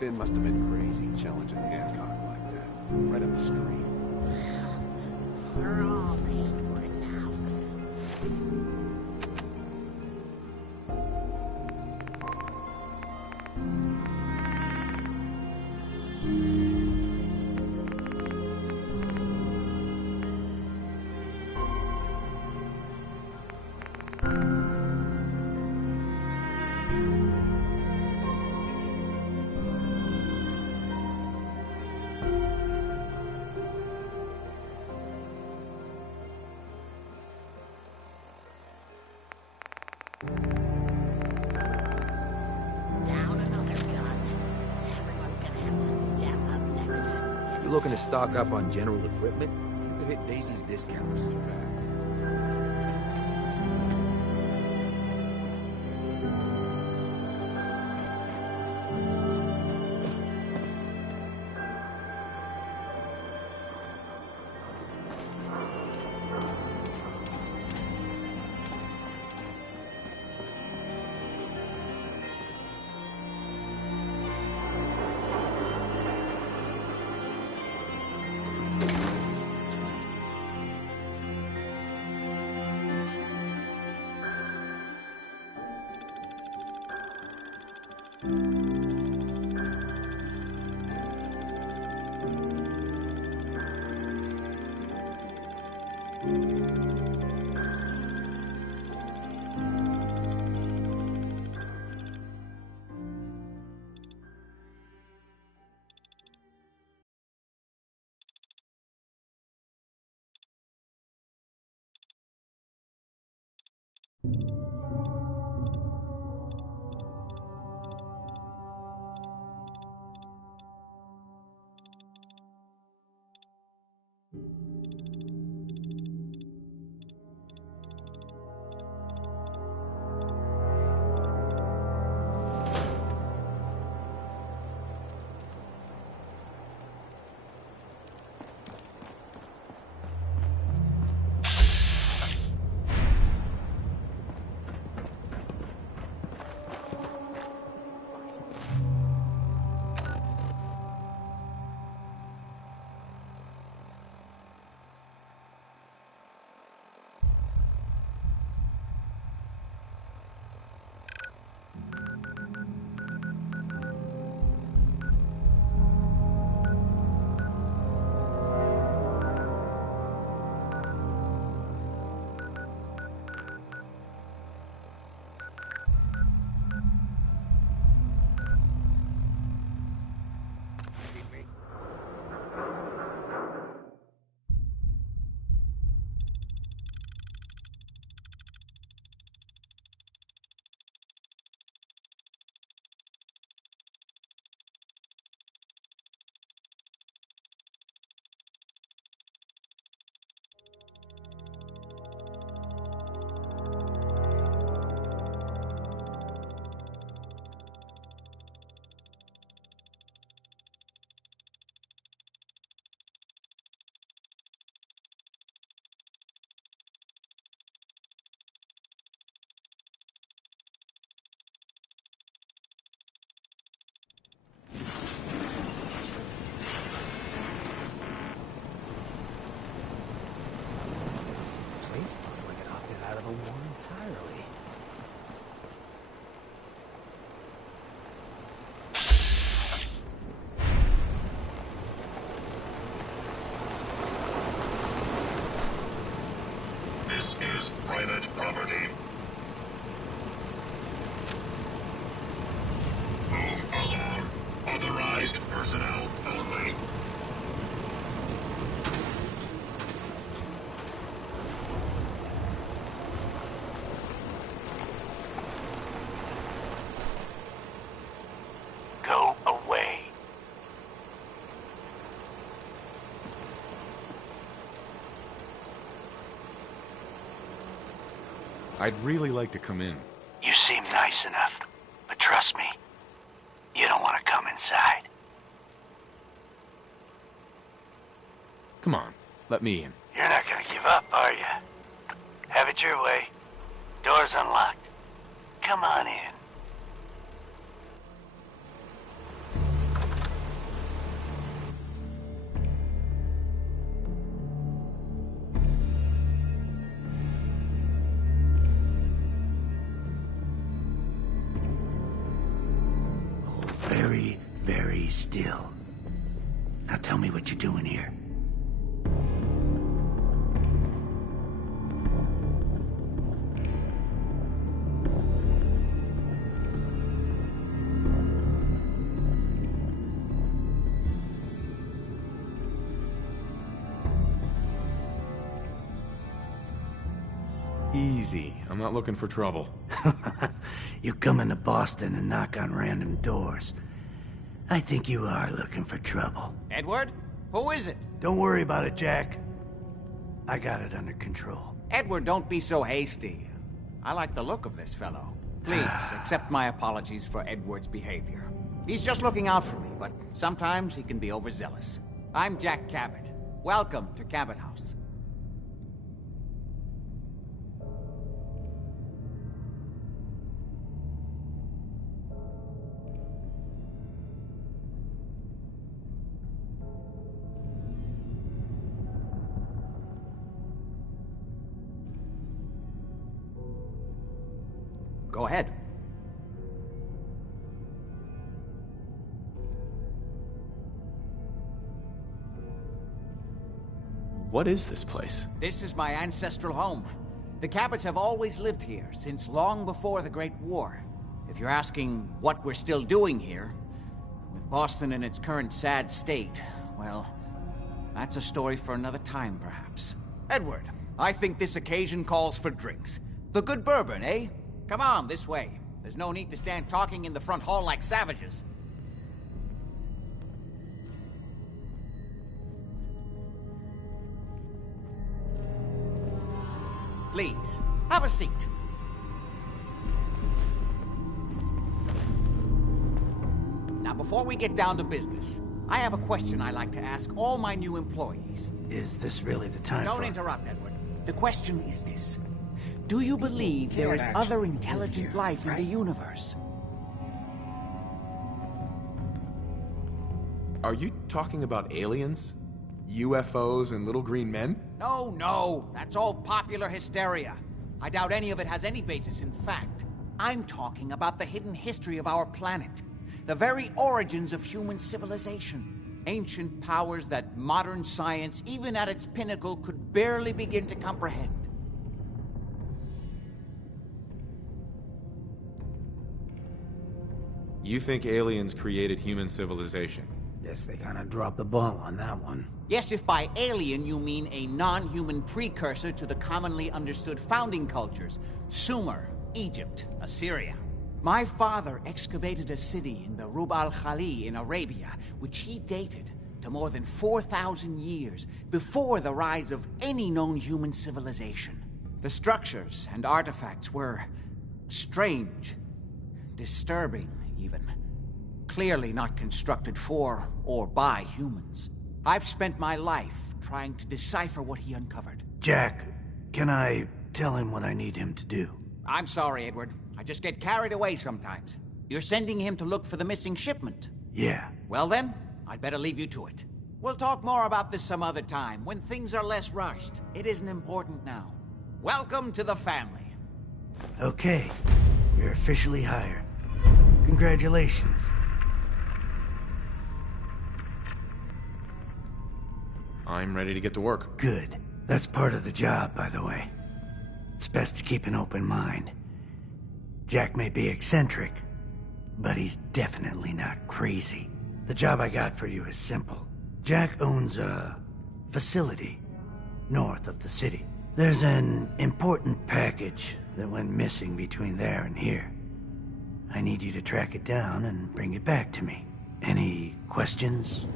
Finn must have been crazy, challenging Hancock like that, right up the street. We're all paying for it now. Looking to stock up on general equipment? You could hit Daisy's discounts. This looks like it opted out of the war entirely. is private property. Move along. Authorized personnel only. Go away. I'd really like to come in. You seem nice enough, but trust me, you don't want to come inside. Come on, let me in. You're not gonna give up, are you? Have it your way. Door's unlocked. Come on in. Very, very still. Now tell me what you're doing here. Easy. I'm not looking for trouble. You come into Boston and knock on random doors. I think you are looking for trouble. Edward? Who is it? Don't worry about it, Jack. I got it under control. Edward, don't be so hasty. I like the look of this fellow. Please, accept my apologies for Edward's behavior. He's just looking out for me, but sometimes he can be overzealous. I'm Jack Cabot. Welcome to Cabot House. Go ahead. What is this place? This is my ancestral home. The Cabots have always lived here, since long before the Great War. If you're asking what we're still doing here, with Boston in its current sad state, well, that's a story for another time, perhaps. Edward, I think this occasion calls for drinks. The good bourbon, eh? Come on, this way. There's no need to stand talking in the front hall like savages. Please, have a seat. Now, before we get down to business, I have a question I like to ask all my new employees. Is this really the time Don't interrupt, Edward. The question is this. Do you believe there is other intelligent life in the universe? Are you talking about aliens? UFOs and little green men? No, that's all popular hysteria. I doubt any of it has any basis in fact. I'm talking about the hidden history of our planet. The very origins of human civilization. Ancient powers that modern science, even at its pinnacle, could barely begin to comprehend. You think aliens created human civilization? Guess they kinda dropped the ball on that one. Yes, if by alien you mean a non-human precursor to the commonly understood founding cultures. Sumer, Egypt, Assyria. My father excavated a city in the Rub al-Khali in Arabia, which he dated to more than 4,000 years before the rise of any known human civilization. The structures and artifacts were strange, disturbing even. Clearly not constructed for or by humans. I've spent my life trying to decipher what he uncovered. Jack, can I tell him what I need him to do? I'm sorry, Edward. I just get carried away sometimes. You're sending him to look for the missing shipment? Yeah. Well then, I'd better leave you to it. We'll talk more about this some other time, when things are less rushed. It isn't important now. Welcome to the family. Okay. You're officially hired. Congratulations. I'm ready to get to work. Good. That's part of the job, by the way. It's best to keep an open mind. Jack may be eccentric, but he's definitely not crazy. The job I got for you is simple. Jack owns a facility north of the city. There's an important package that went missing between there and here. I need you to track it down and bring it back to me. Any questions?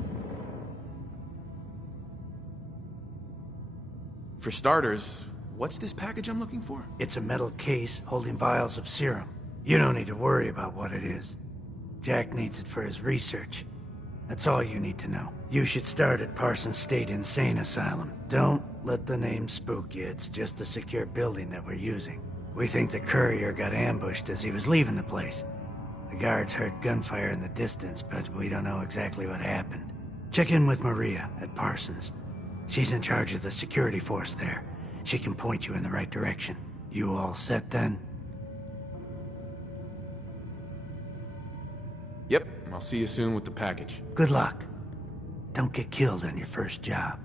For starters, what's this package I'm looking for? It's a metal case holding vials of serum. You don't need to worry about what it is. Jack needs it for his research. That's all you need to know. You should start at Parsons State Insane Asylum. Don't let the name spook you. It's just a secure building that we're using. We think the courier got ambushed as he was leaving the place. The guards heard gunfire in the distance, but we don't know exactly what happened. Check in with Maria at Parsons. She's in charge of the security force there. She can point you in the right direction. You all set then? Yep, I'll see you soon with the package. Good luck. Don't get killed on your first job.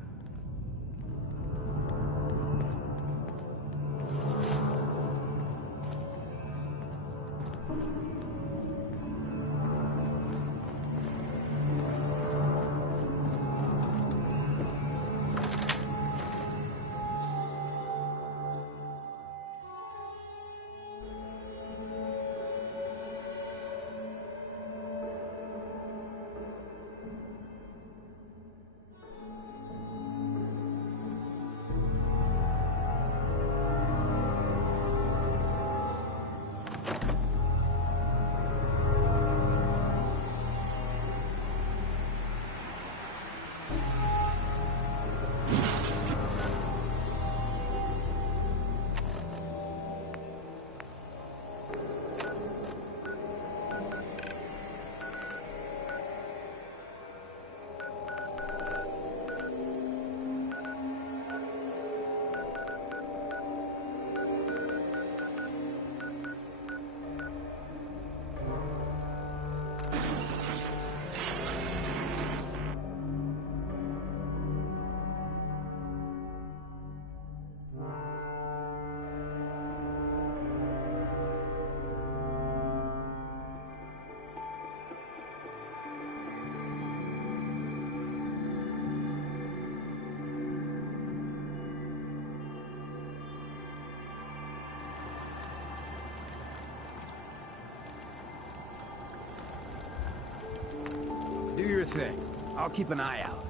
Do your thing. I'll keep an eye out.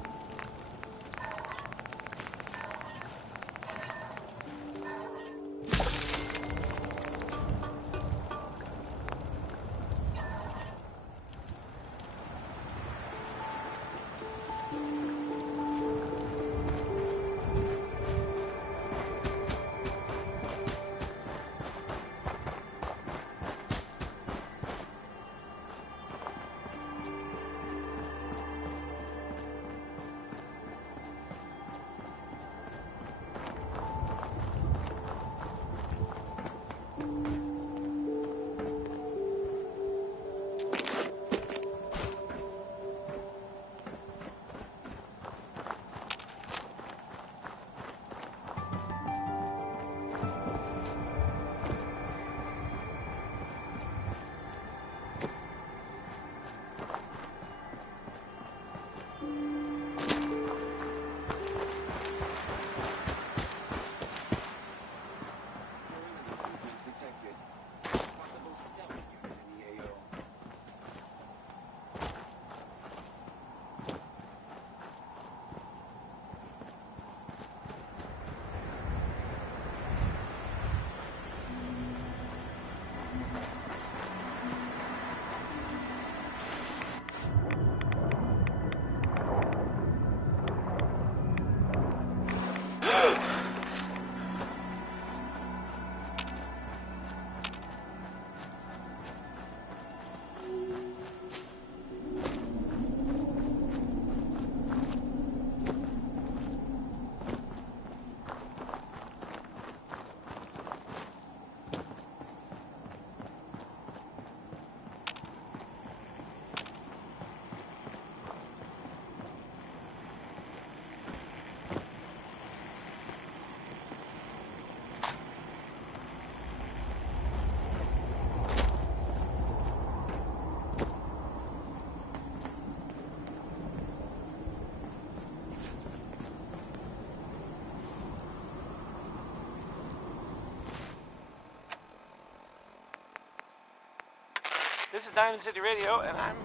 This is Diamond City Radio, and I'm,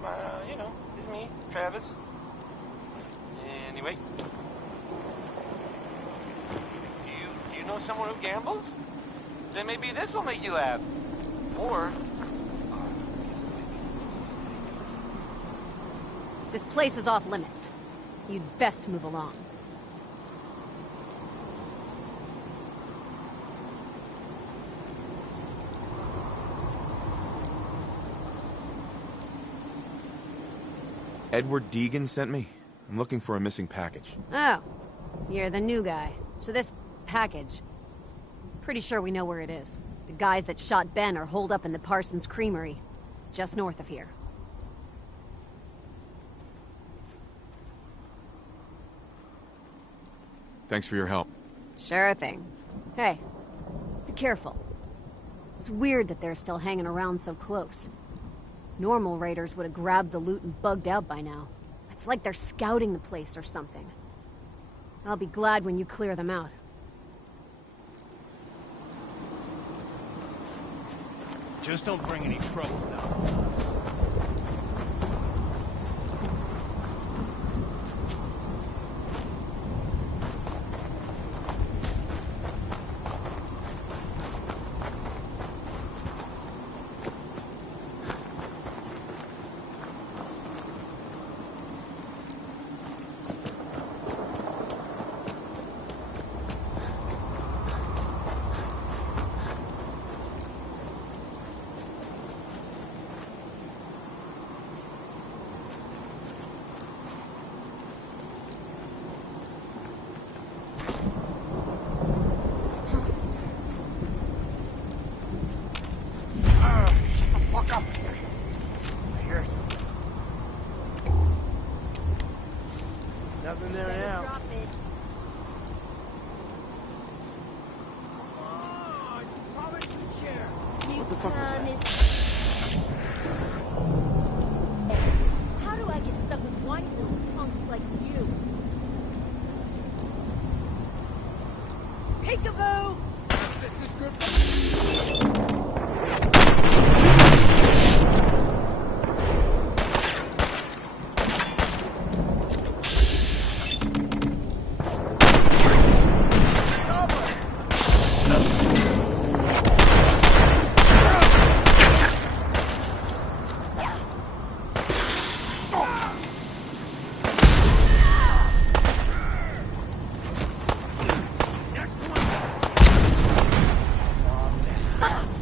it's me, Travis. Anyway. Do you know someone who gambles? Then maybe this will make you laugh. Or... This place is off limits. You'd best move along. Edward Deegan sent me. I'm looking for a missing package. Oh, you're the new guy. So this package... Pretty sure we know where it is. The guys that shot Ben are holed up in the Parsons Creamery, just north of here. Thanks for your help. Sure thing. Hey, be careful. It's weird that they're still hanging around so close. Normal raiders would have grabbed the loot and bugged out by now. It's like they're scouting the place or something. I'll be glad when you clear them out. Just don't bring any trouble down on us. Nothing there now. Drop it. What the fuck was that? How do I get stuck with white little punks like you? Peekaboo! This is good. Ah!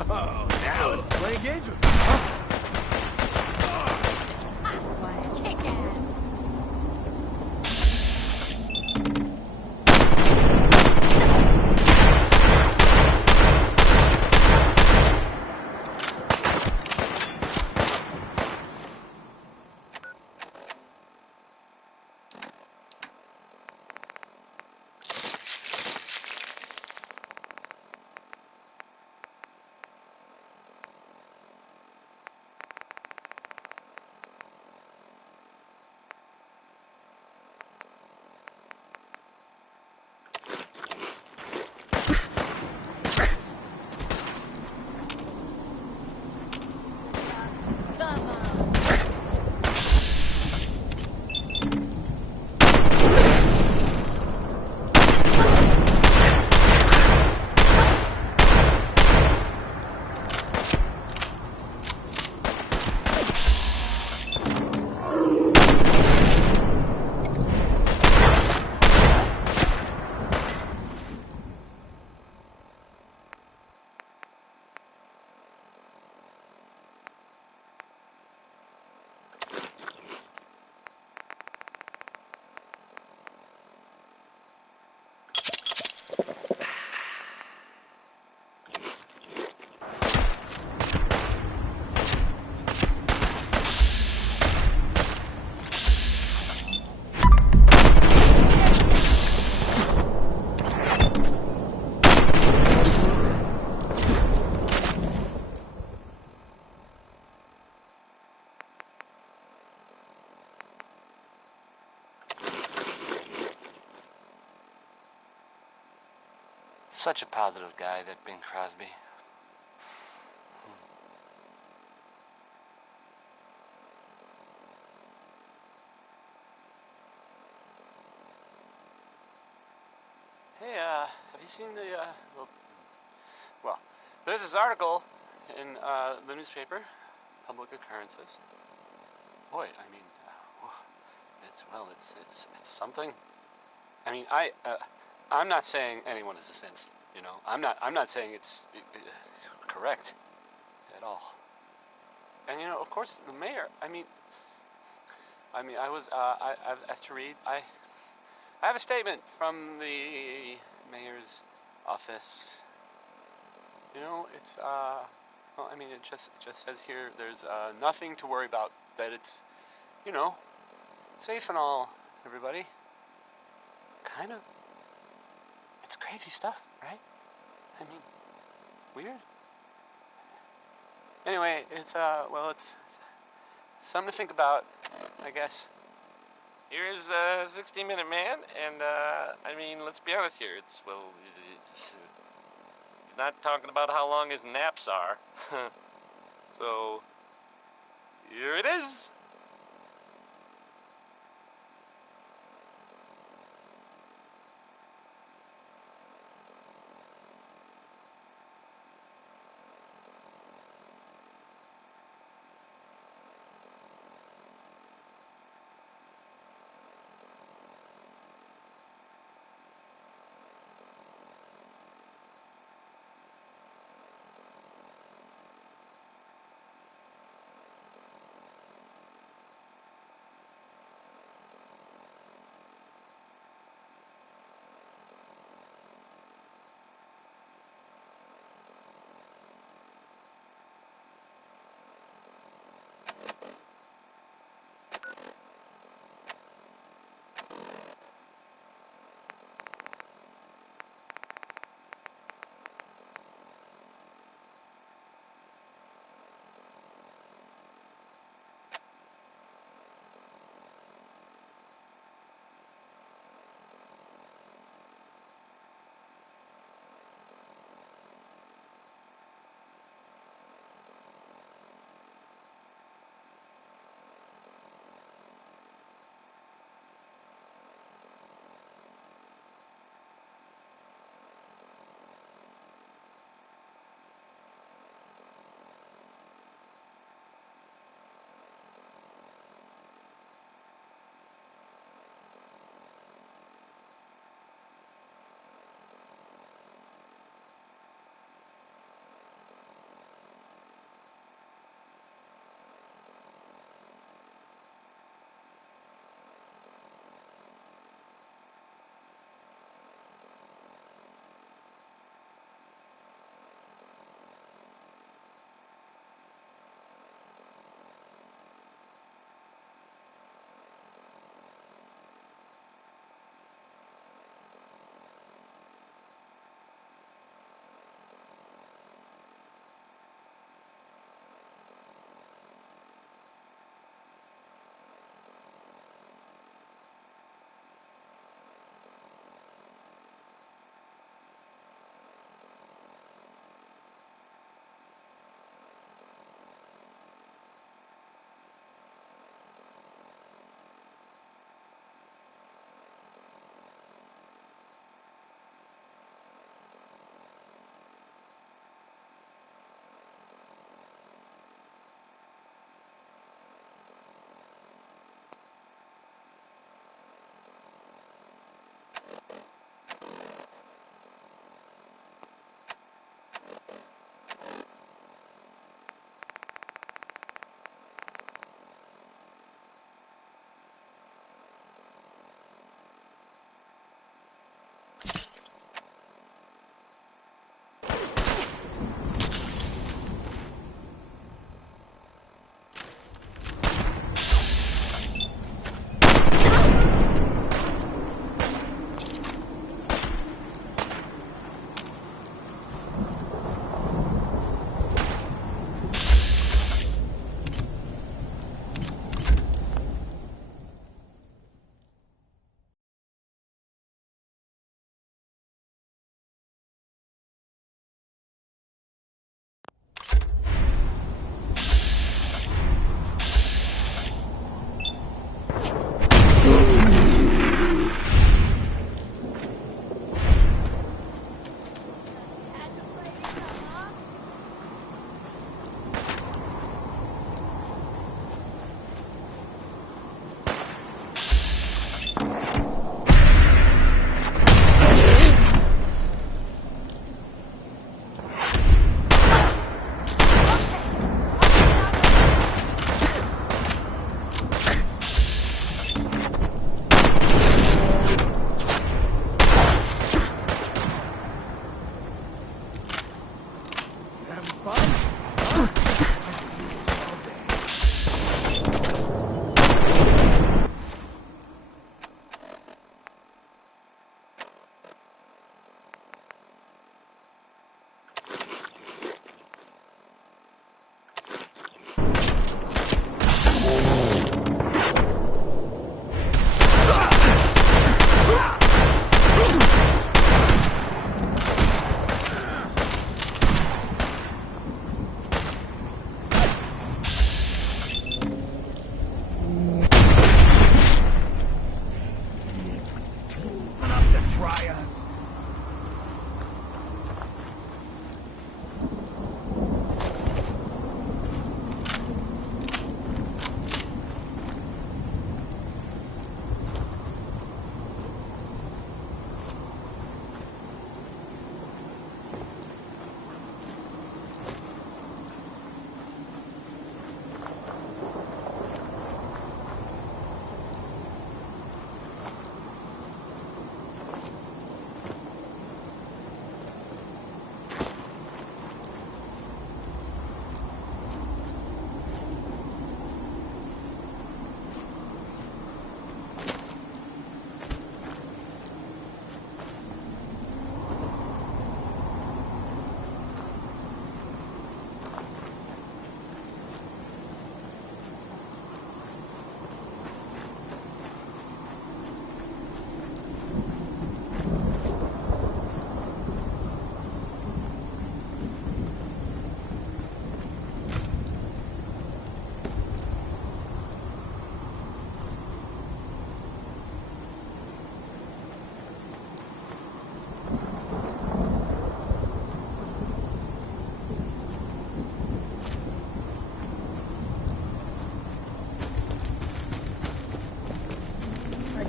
Oh, now it's playing games with me, huh? Kick ass. Such a positive guy, that Bing Crosby. Hey, have you seen the, well, there's this article in, the newspaper, Public Occurrences. Boy, I mean, it's something. I mean, I'm not saying anyone is a sin, you know. I'm not saying it's correct at all. And, you know, of course, the mayor, I was asked to read, I have a statement from the mayor's office. You know, it's, well, I mean, it just says here, there's, nothing to worry about, that it's, you know, safe and all, everybody. Kind of. It's crazy stuff, right? I mean, weird. Anyway, it's, well, it's something to think about, I guess. Here's 60-Minute Man, and, I mean, let's be honest here. It's, well, he's not talking about how long his naps are. So, here it is.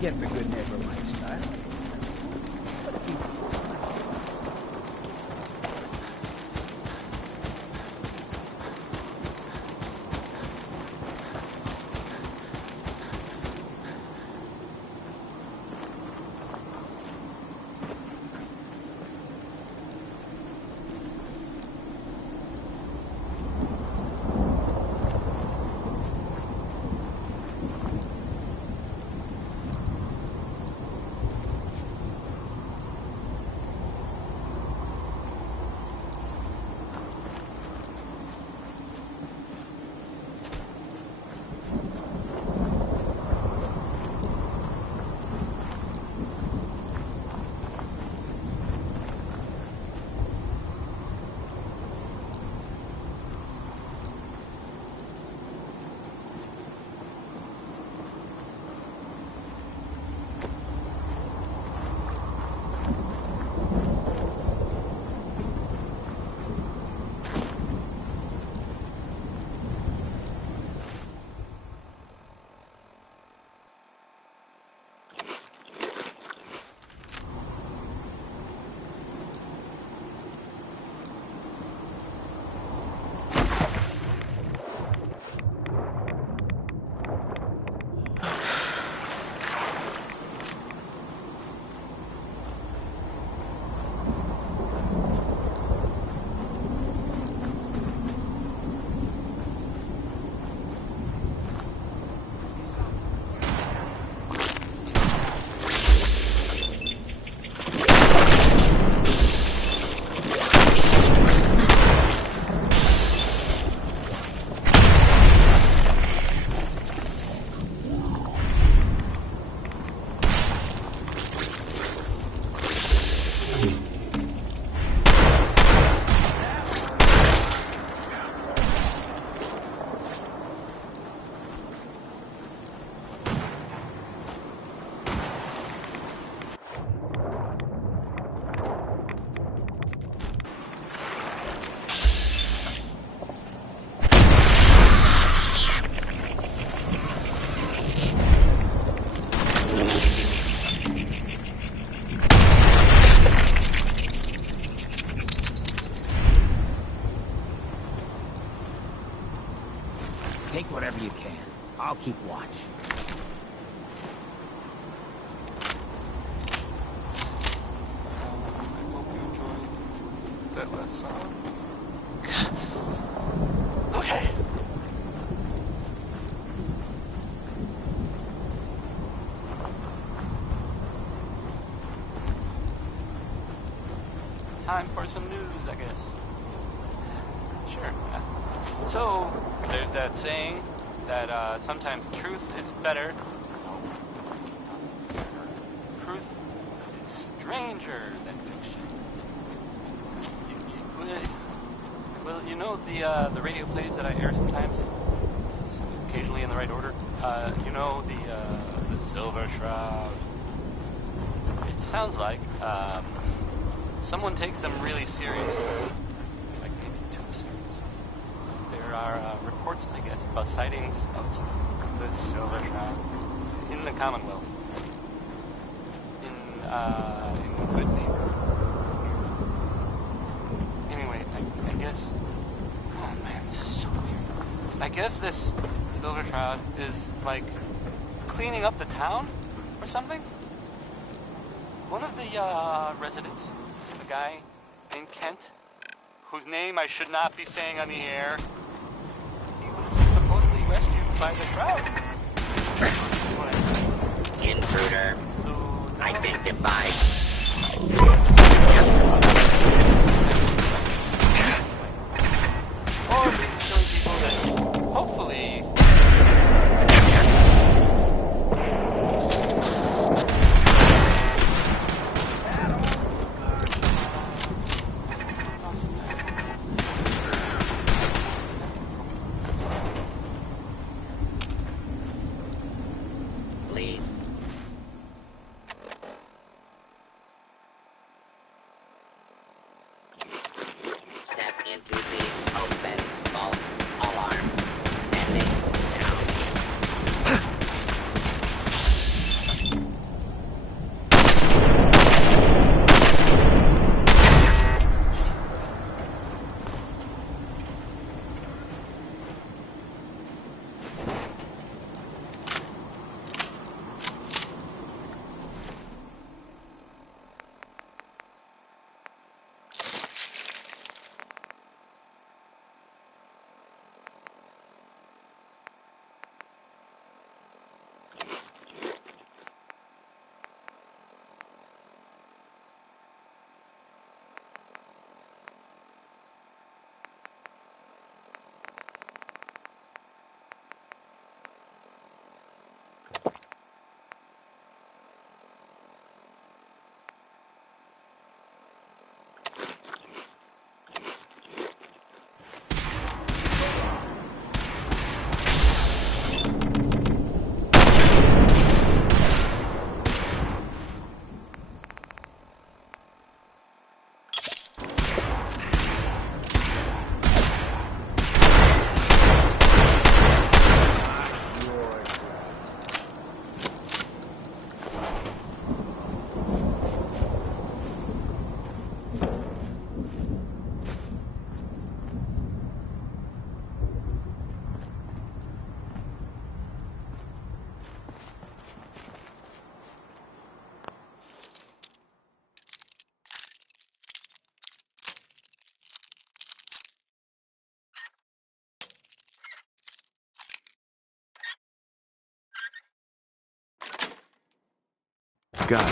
Get the good neighbor lifestyle. Take whatever you can. I'll keep watch. I hope you enjoyed that last song. some news, I guess. Sure. So, there's that saying that sometimes truth is better. Truth is stranger than fiction. Well, you know the radio plays that I air sometimes, occasionally in the right order. You know the Silver Shroud. It sounds like someone takes them really seriously, like maybe too seriously. There are reports, I guess, about sightings of the Silver Shroud in the Commonwealth, in Good Neighbor. Anyway, I guess. Oh man, this is so weird. I guess this Silver Shroud is like cleaning up the town or something. One of the residents, a guy named Kent, whose name I should not be saying on the air, he was supposedly rescued by the Shroud. Intruder. So identified. Or these killing people that hopefully. Please. Step into the open false alarm. Standing down. Got it.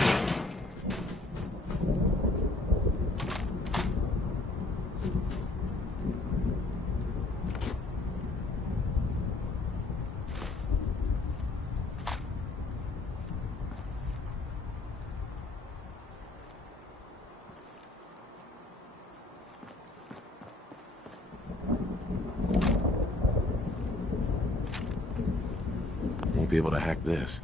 Won't be able to hack this.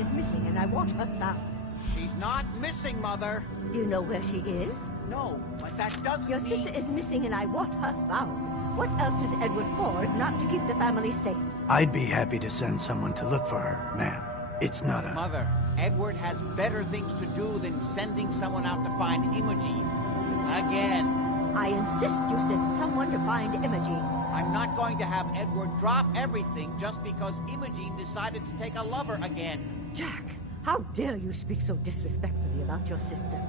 is missing, and I want her found. She's not missing, Mother. Do you know where she is? No, but that doesn't Your mean... sister is missing, and I want her found. What else is Edward for if not to keep the family safe? I'd be happy to send someone to look for her, ma'am. It's not a... Mother, Edward has better things to do than sending someone out to find Imogene. Again. I insist you send someone to find Imogene. I'm not going to have Edward drop everything just because Imogene decided to take a lover again. Jack, how dare you speak so disrespectfully about your sister?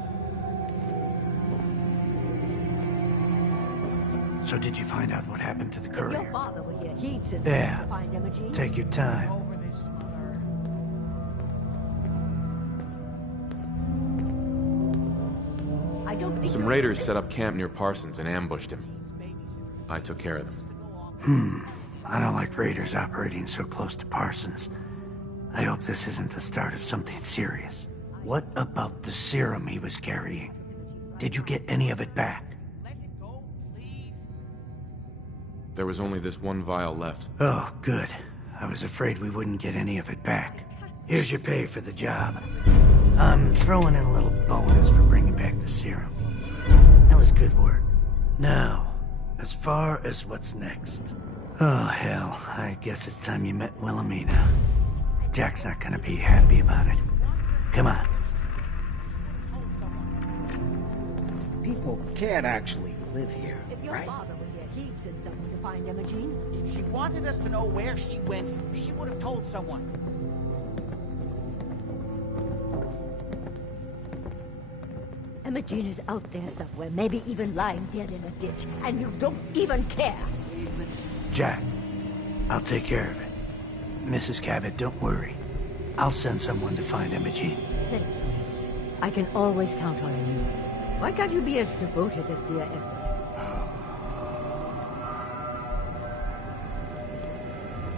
So did you find out what happened to the courier? If your father were here, he'd send Yeah. someone to find Imogene. Take your time. Over this, Mother. I don't think Some you're- raiders set up camp near Parsons and ambushed him. I took care of them. I don't like raiders operating so close to Parsons. I hope this isn't the start of something serious. What about the serum he was carrying? Did you get any of it back? Let it go, please. There was only this one vial left. Oh, good. I was afraid we wouldn't get any of it back. Here's your pay for the job. I'm throwing in a little bonus for bringing back the serum. That was good work. Now, as far as what's next. Oh, hell. I guess it's time you met Wilhelmina. Jack's not gonna be happy about it. Come on. People can't actually live here, If your right? father were here, he'd send someone to find Imogene. If she wanted us to know where she went, she would have told someone. Imogene is out there somewhere, maybe even lying dead in a ditch, and you don't even care. Jack, I'll take care of it. Mrs. Cabot, don't worry. I'll send someone to find Imogene. Thank you. I can always count on you. Why can't you be as devoted as dear Edward?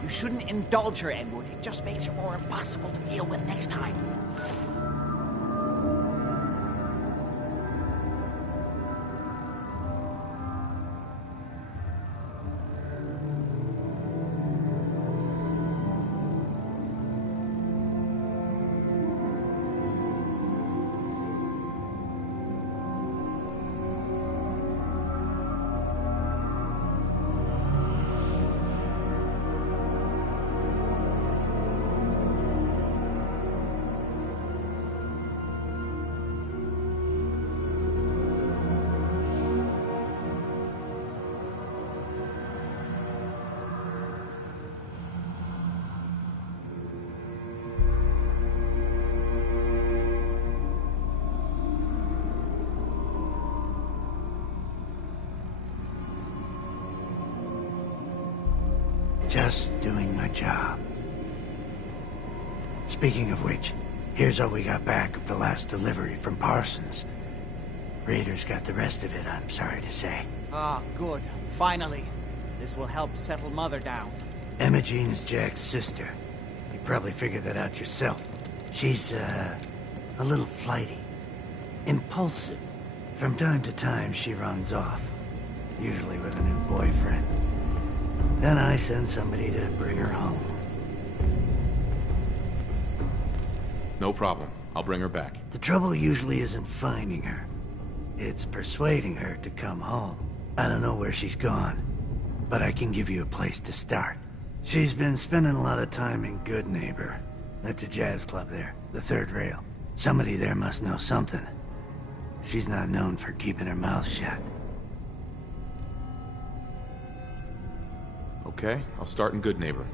You shouldn't indulge her, Edward. It just makes her more impossible to deal with next time. Just doing my job. Speaking of which, here's all we got back of the last delivery from Parsons. Raiders got the rest of it, I'm sorry to say. Ah, good. Finally. This will help settle Mother down. Imogene is Jack's sister. You probably figured that out yourself. She's, a little flighty. Impulsive. From time to time, she runs off. Usually with a new boyfriend. Then I send somebody to bring her home. No problem. I'll bring her back. The trouble usually isn't finding her. It's persuading her to come home. I don't know where she's gone, but I can give you a place to start. She's been spending a lot of time in Good Neighbor. That's a jazz club there, the third rail. Somebody there must know something. She's not known for keeping her mouth shut. Okay, I'll start in Good Neighbor.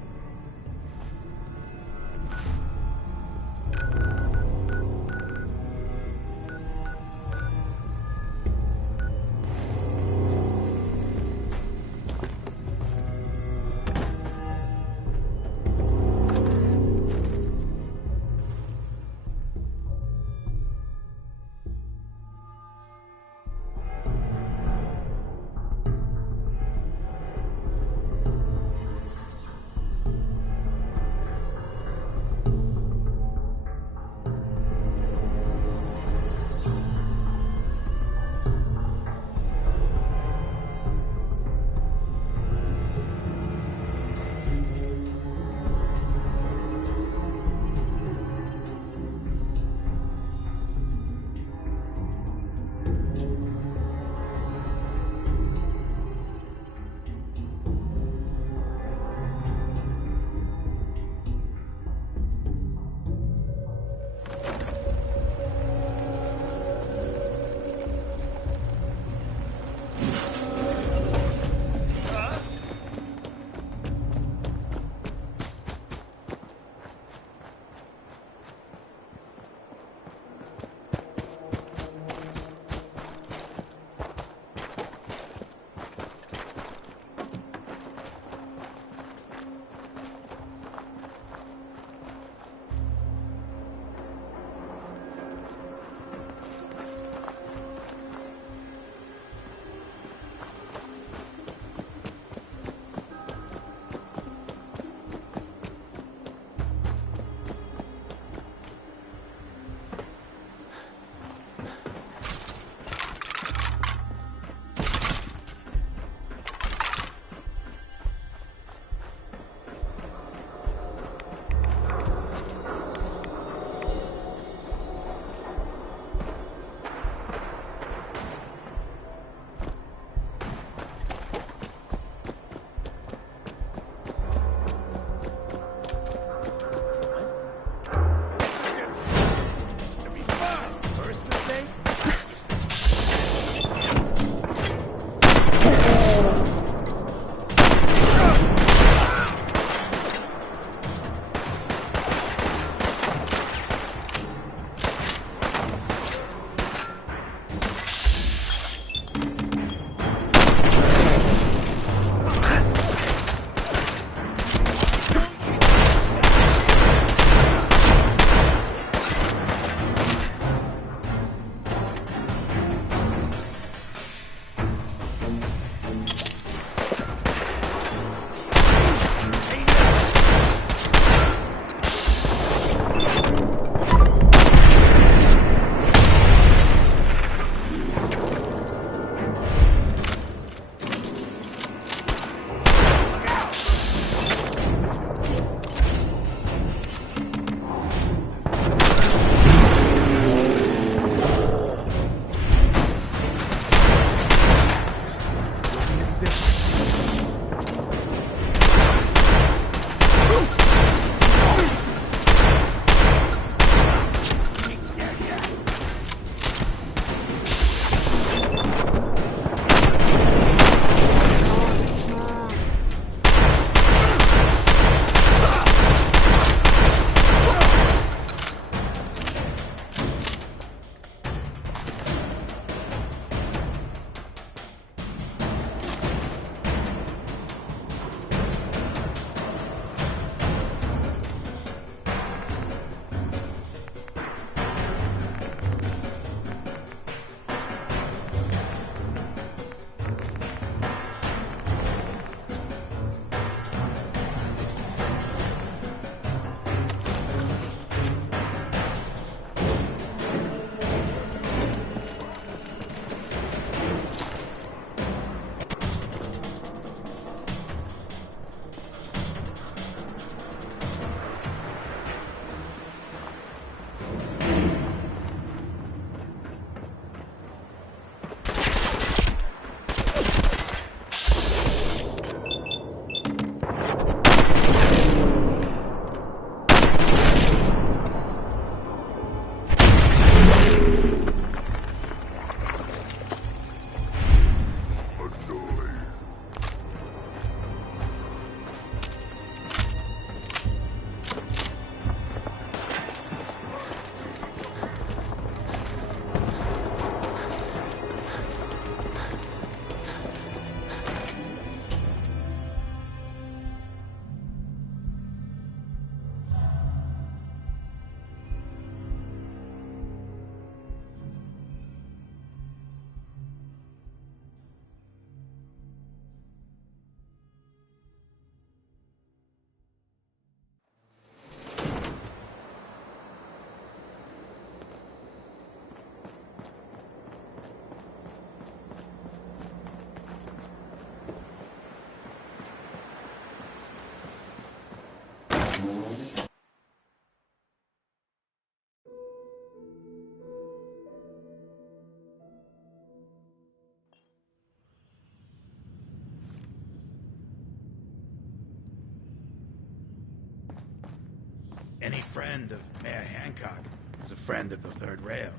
Any friend of Mayor Hancock is a friend of the Third Rail.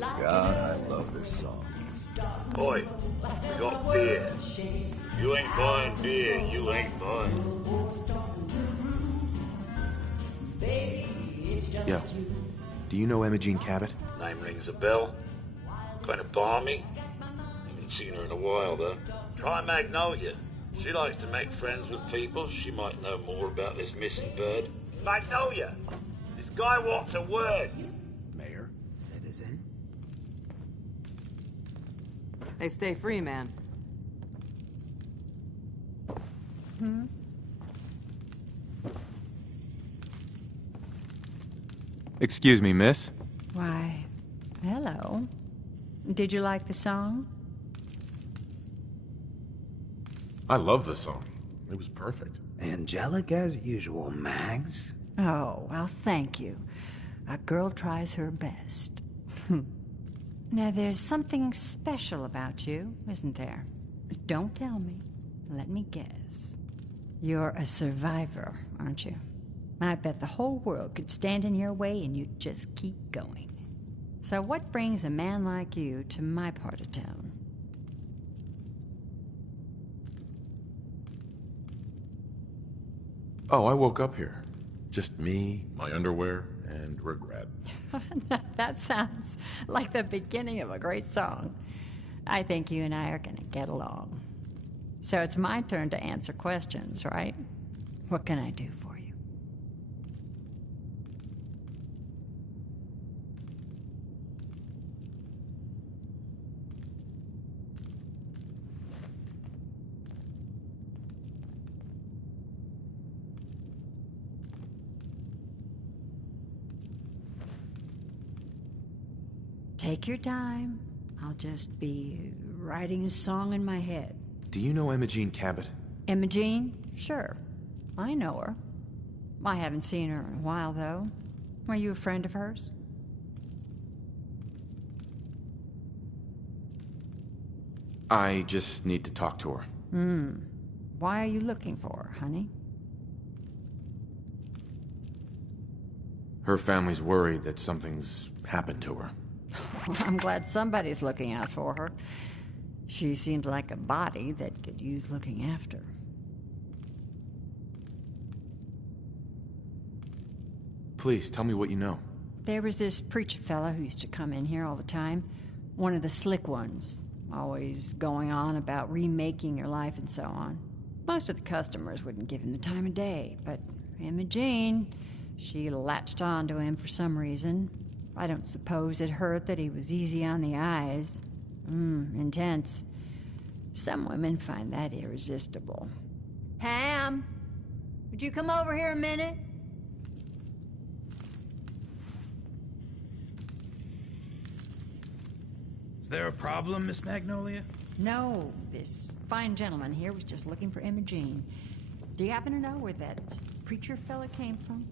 God, I love this song. Oi, we got beer. If you ain't buying beer, you ain't buying. Yo, do you know Imogene Cabot? Name rings a bell. Kind of balmy. Haven't seen her in a while, though. Try Magnolia. She likes to make friends with people. She might know more about this missing bird. Magnolia! This guy wants a word. Mayor? Citizen? Hey, stay free, man. Excuse me, miss. Why, hello. Did you like the song? I love the song. It was perfect. Angelic as usual, Mags. Oh, well, thank you. A girl tries her best. Now, there's something special about you, isn't there? Don't tell me. Let me guess. You're a survivor, aren't you? I bet the whole world could stand in your way and you'd just keep going. So what brings a man like you to my part of town? Oh, I woke up here. Just me, my underwear, and regret. That sounds like the beginning of a great song. I think you and I are gonna get along. So it's my turn to answer questions, right? What can I do for you? Take your time. I'll just be writing a song in my head. Do you know Imogene Cabot? Imogene? Sure. I know her. I haven't seen her in a while, though. Are you a friend of hers? I just need to talk to her. Why are you looking for her, honey? Her family's worried that something's happened to her. Well, I'm glad somebody's looking out for her. She seems like a body that could use looking after. Please, tell me what you know. There was this preacher fella who used to come in here all the time. One of the slick ones. Always going on about remaking your life and so on. Most of the customers wouldn't give him the time of day, but Imogene, she latched on to him for some reason. I don't suppose it hurt that he was easy on the eyes. Intense. Some women find that irresistible. Ham, would you come over here a minute? Is there a problem, Miss Magnolia? No, this fine gentleman here was just looking for Imogene. Do you happen to know where that preacher fella came from?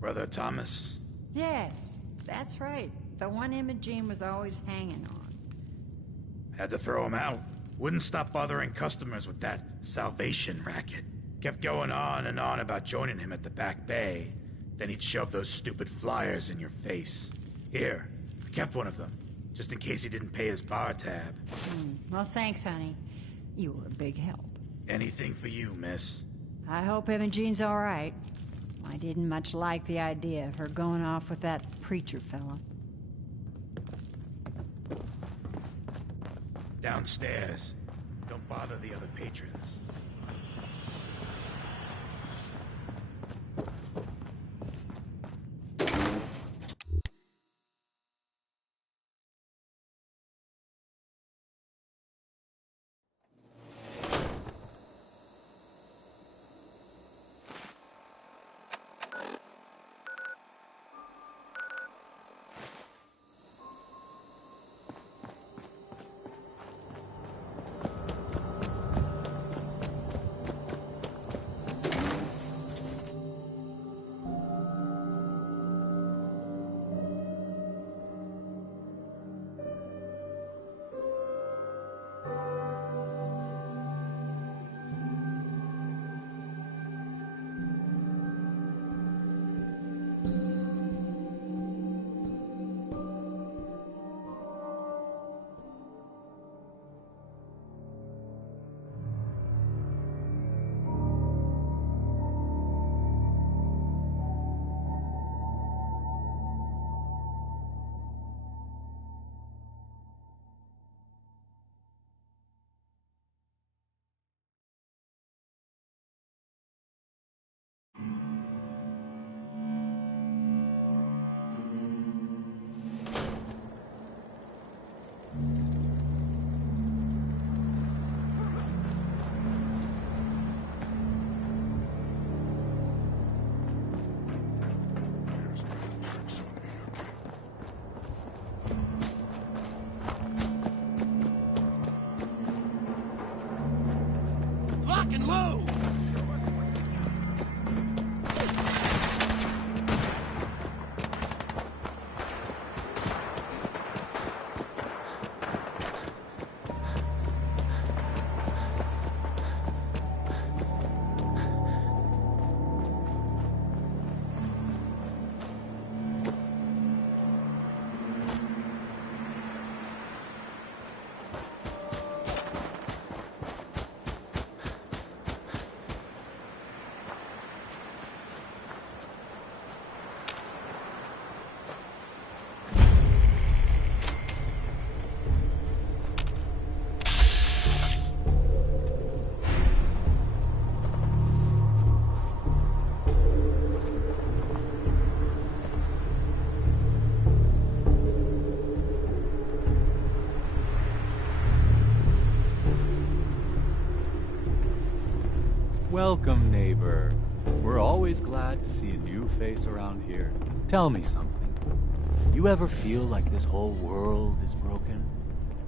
Brother Thomas? Yes, that's right. The one Imogene was always hanging on. Had to throw him out. Wouldn't stop bothering customers with that salvation racket. Kept going on and on about joining him at the back bay. Then he'd shove those stupid flyers in your face. Here, I kept one of them, just in case he didn't pay his bar tab. Well, thanks, honey. You were a big help. Anything for you, miss. I hope Imogene's all right. I didn't much like the idea of her going off with that preacher fella. Downstairs. Don't bother the other patrons. Welcome, neighbor. We're always glad to see a new face around here. Tell me something. You ever feel like this whole world is broken?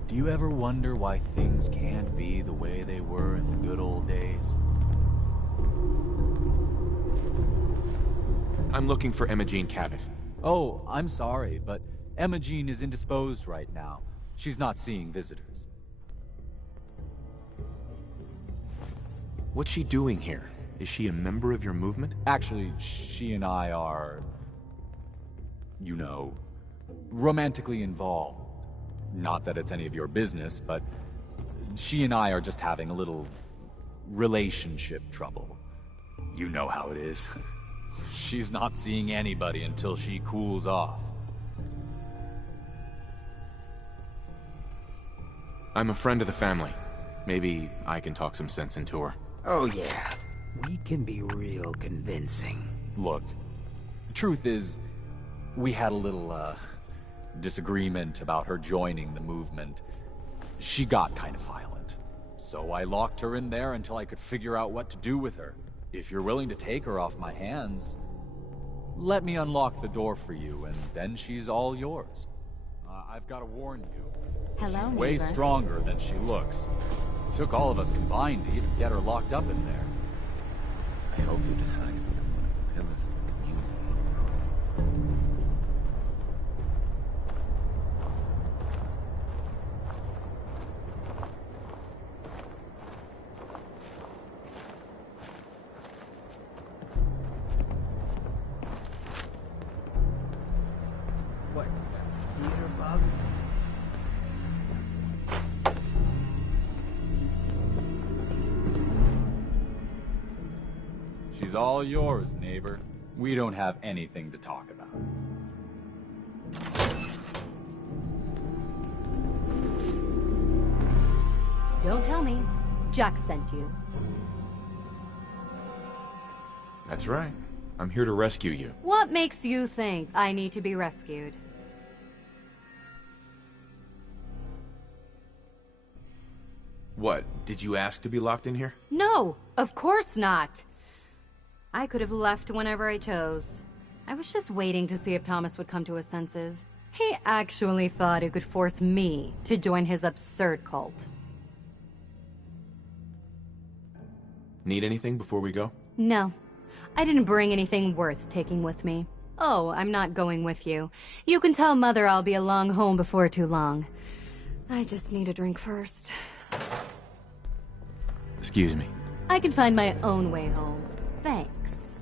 Do you ever wonder why things can't be the way they were in the good old days? I'm looking for Emma Jean Cabot. Oh, I'm sorry, but Emma Jean is indisposed right now. She's not seeing visitors. What's she doing here? Is she a member of your movement? Actually, she and I are, you know, romantically involved. Not that it's any of your business, but she and I are just having a little relationship trouble. You know how it is. She's not seeing anybody until she cools off. I'm a friend of the family. Maybe I can talk some sense into her. Oh yeah, we can be real convincing. Look, the truth is, we had a little, disagreement about her joining the movement. She got kind of violent. So I locked her in there until I could figure out what to do with her. If you're willing to take her off my hands, let me unlock the door for you, and then she's all yours. I've got to warn you. Hello, She's way neighbor. stronger than she looks. It took all of us combined to even get her locked up in there. I hope you decide to become one of the pillars of the community. What? Theater bug? She's all yours, neighbor. We don't have anything to talk about. Don't tell me. Jack sent you. That's right. I'm here to rescue you. What makes you think I need to be rescued? What, did you ask to be locked in here? No, of course not. I could have left whenever I chose. I was just waiting to see if Thomas would come to his senses. He actually thought he could force me to join his absurd cult. Need anything before we go? No, I didn't bring anything worth taking with me. Oh, I'm not going with you. You can tell Mother I'll be along home before too long. I just need a drink first. Excuse me. I can find my own way home. Thanks.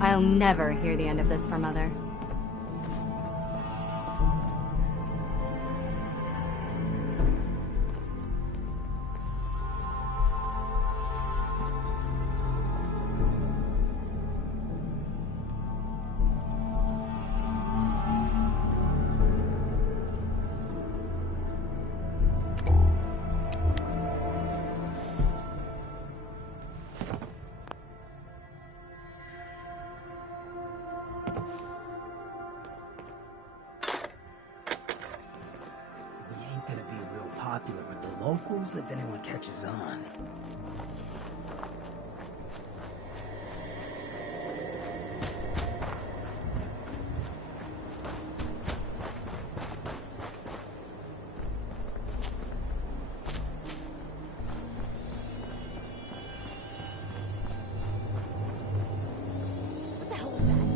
I'll never hear the end of this from Mother. Popular with the locals if anyone catches on. What the hell was that?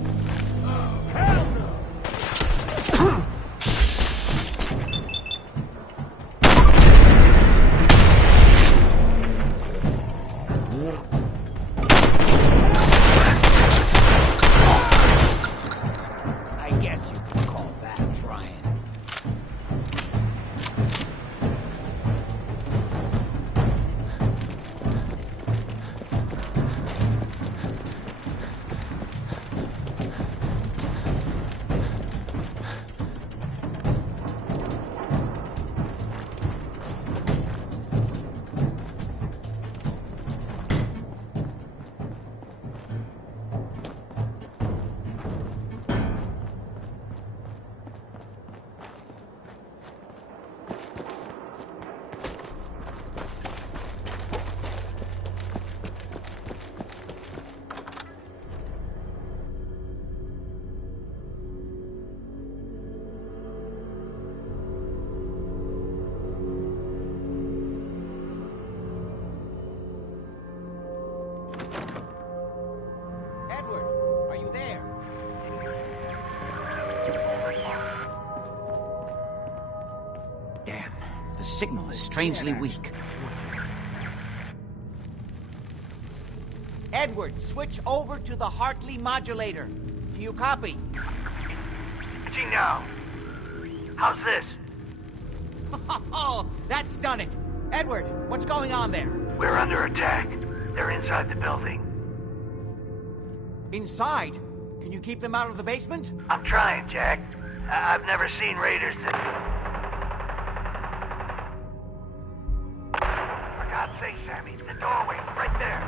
The signal is strangely weak. Edward, switch over to the Hartley modulator. Do you copy? Switching now. How's this? Oh, that's done it. Edward, what's going on there? We're under attack. They're inside the building. Inside? Can you keep them out of the basement? I'm trying, Jack. I've never seen raiders that... For God's sake, Sammy, the doorway, right there.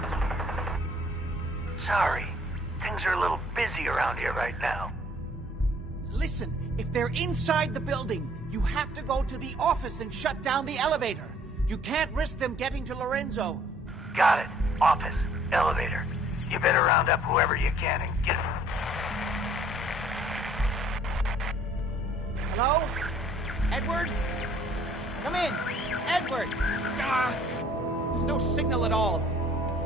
Sorry. Things are a little busy around here right now. Listen, if they're inside the building, you have to go to the office and shut down the elevator. You can't risk them getting to Lorenzo. Got it. Office. Elevator. You better round up whoever you can and get... Hello? Edward? Come in! Edward! There's no signal at all.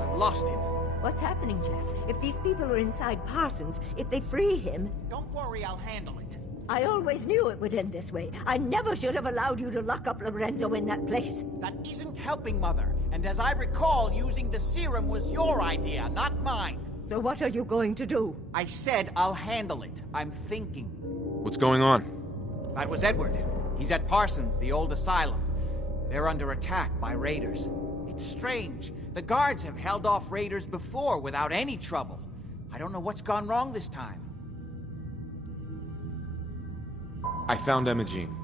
I've lost him. What's happening, Jack? If these people are inside Parsons, if they free him... Don't worry, I'll handle it. I always knew it would end this way. I never should have allowed you to lock up Lorenzo in that place. That isn't helping, Mother. And as I recall, using the serum was your idea, not mine. So what are you going to do? I said I'll handle it. I'm thinking. What's going on? That was Edward. He's at Parsons, the old asylum. They're under attack by raiders. It's strange. The guards have held off raiders before without any trouble. I don't know what's gone wrong this time. I found Imogene.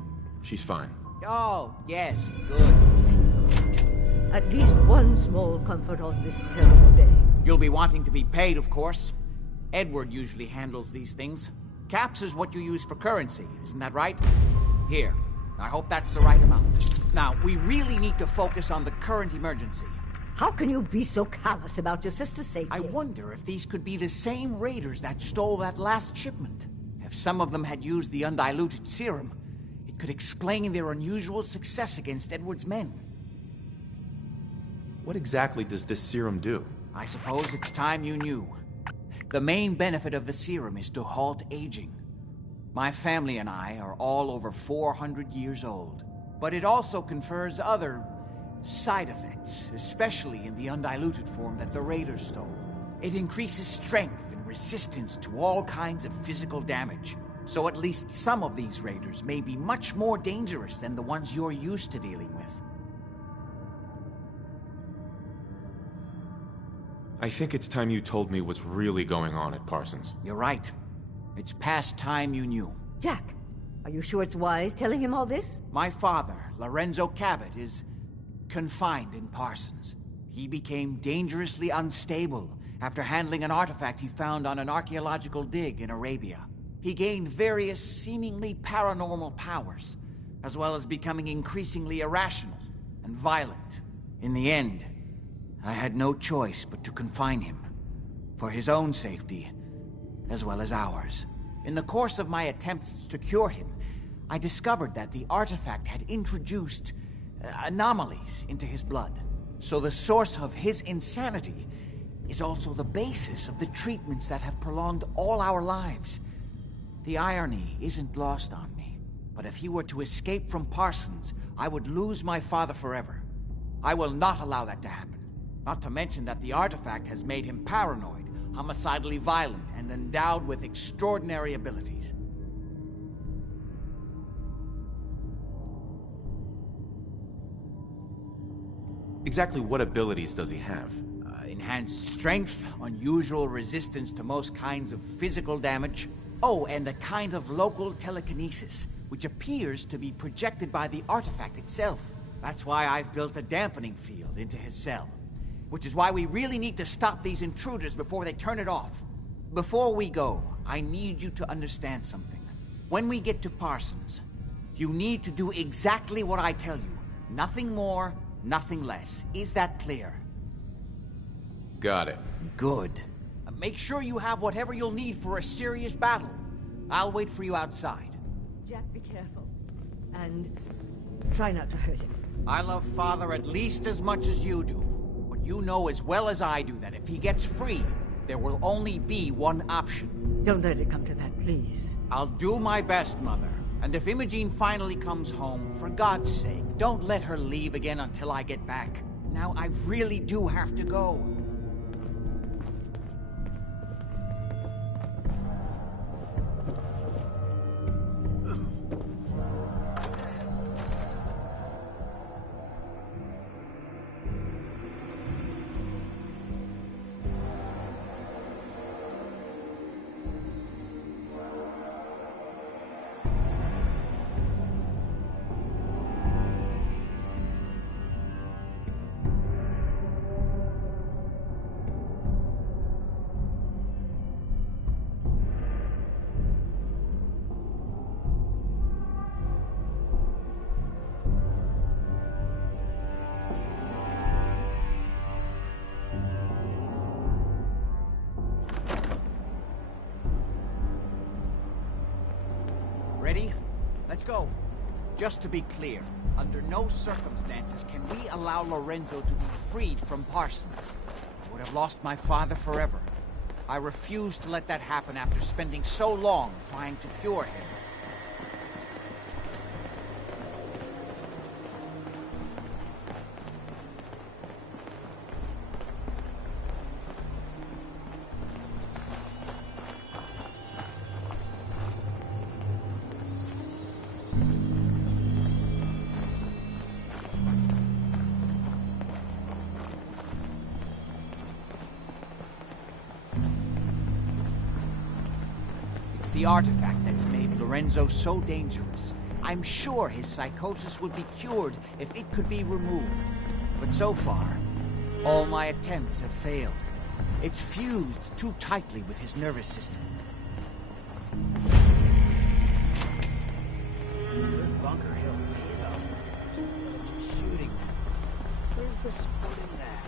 She's fine. Oh, yes, good. At least one small comfort on this terrible day. You'll be wanting to be paid, of course. Edward usually handles these things. Caps is what you use for currency, isn't that right? Here, I hope that's the right amount. Now, we really need to focus on the current emergency. How can you be so callous about your sister's safety? I wonder if these could be the same raiders that stole that last shipment. If some of them had used the undiluted serum, it could explain their unusual success against Edward's men. What exactly does this serum do? I suppose it's time you knew. The main benefit of the serum is to halt aging. My family and I are all over 400 years old. But it also confers other side effects, especially in the undiluted form that the raiders stole. It increases strength and resistance to all kinds of physical damage. So at least some of these raiders may be much more dangerous than the ones you're used to dealing with. I think it's time you told me what's really going on at Parsons. You're right. It's past time you knew. Jack, are you sure it's wise telling him all this? My father, Lorenzo Cabot, is confined in Parsons. He became dangerously unstable after handling an artifact he found on an archaeological dig in Arabia. He gained various seemingly paranormal powers, as well as becoming increasingly irrational and violent. In the end, I had no choice but to confine him, for his own safety, as well as ours. In the course of my attempts to cure him, I discovered that the artifact had introduced anomalies into his blood. So the source of his insanity is also the basis of the treatments that have prolonged all our lives. The irony isn't lost on me, but if he were to escape from Parsons, I would lose my father forever. I will not allow that to happen. Not to mention that the artifact has made him paranoid, homicidally violent, and endowed with extraordinary abilities. Exactly what abilities does he have? Enhanced strength, unusual resistance to most kinds of physical damage. Oh, and a kind of local telekinesis, which appears to be projected by the artifact itself. That's why I've built a dampening field into his cell. Which is why we really need to stop these intruders before they turn it off. Before we go, I need you to understand something. When we get to Parsons, you need to do exactly what I tell you. Nothing more, nothing less. Is that clear? Got it. Good. Make sure you have whatever you'll need for a serious battle. I'll wait for you outside. Jack, be careful. And try not to hurt him. I love Father at least as much as you do. But you know as well as I do that if he gets free, there will only be one option. Don't let it come to that, please. I'll do my best, Mother. And if Imogene finally comes home, for God's sake, don't let her leave again until I get back. Now, I really do have to go. Ready? Let's go. Just to be clear, under no circumstances can we allow Lorenzo to be freed from Parsons. I would have lost my father forever. I refuse to let that happen after spending so long trying to cure him. The artifact that's made Lorenzo so dangerous. I'm sure his psychosis would be cured if it could be removed. But so far, all my attempts have failed. It's fused too tightly with his nervous system. Bunker Hill pays off instead of just shooting them. Where's the sport in that?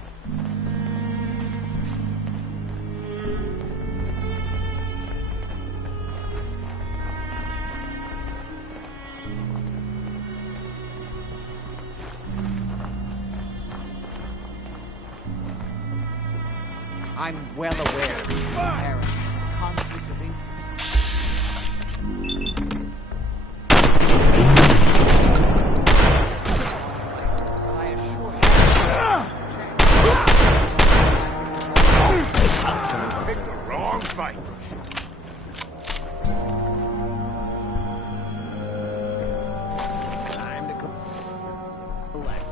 I'm well aware of his inherent conflict of interest. I assure you. Picked the wrong fight. Time to collect.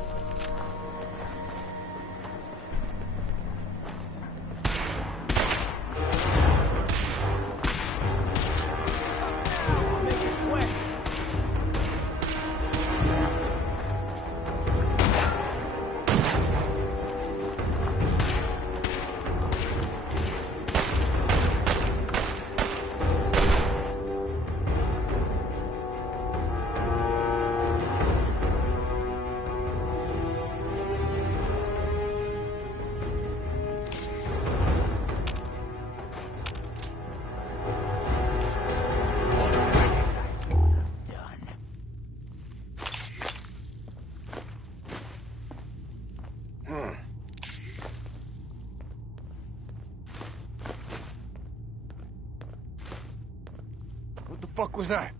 What the fuck was that?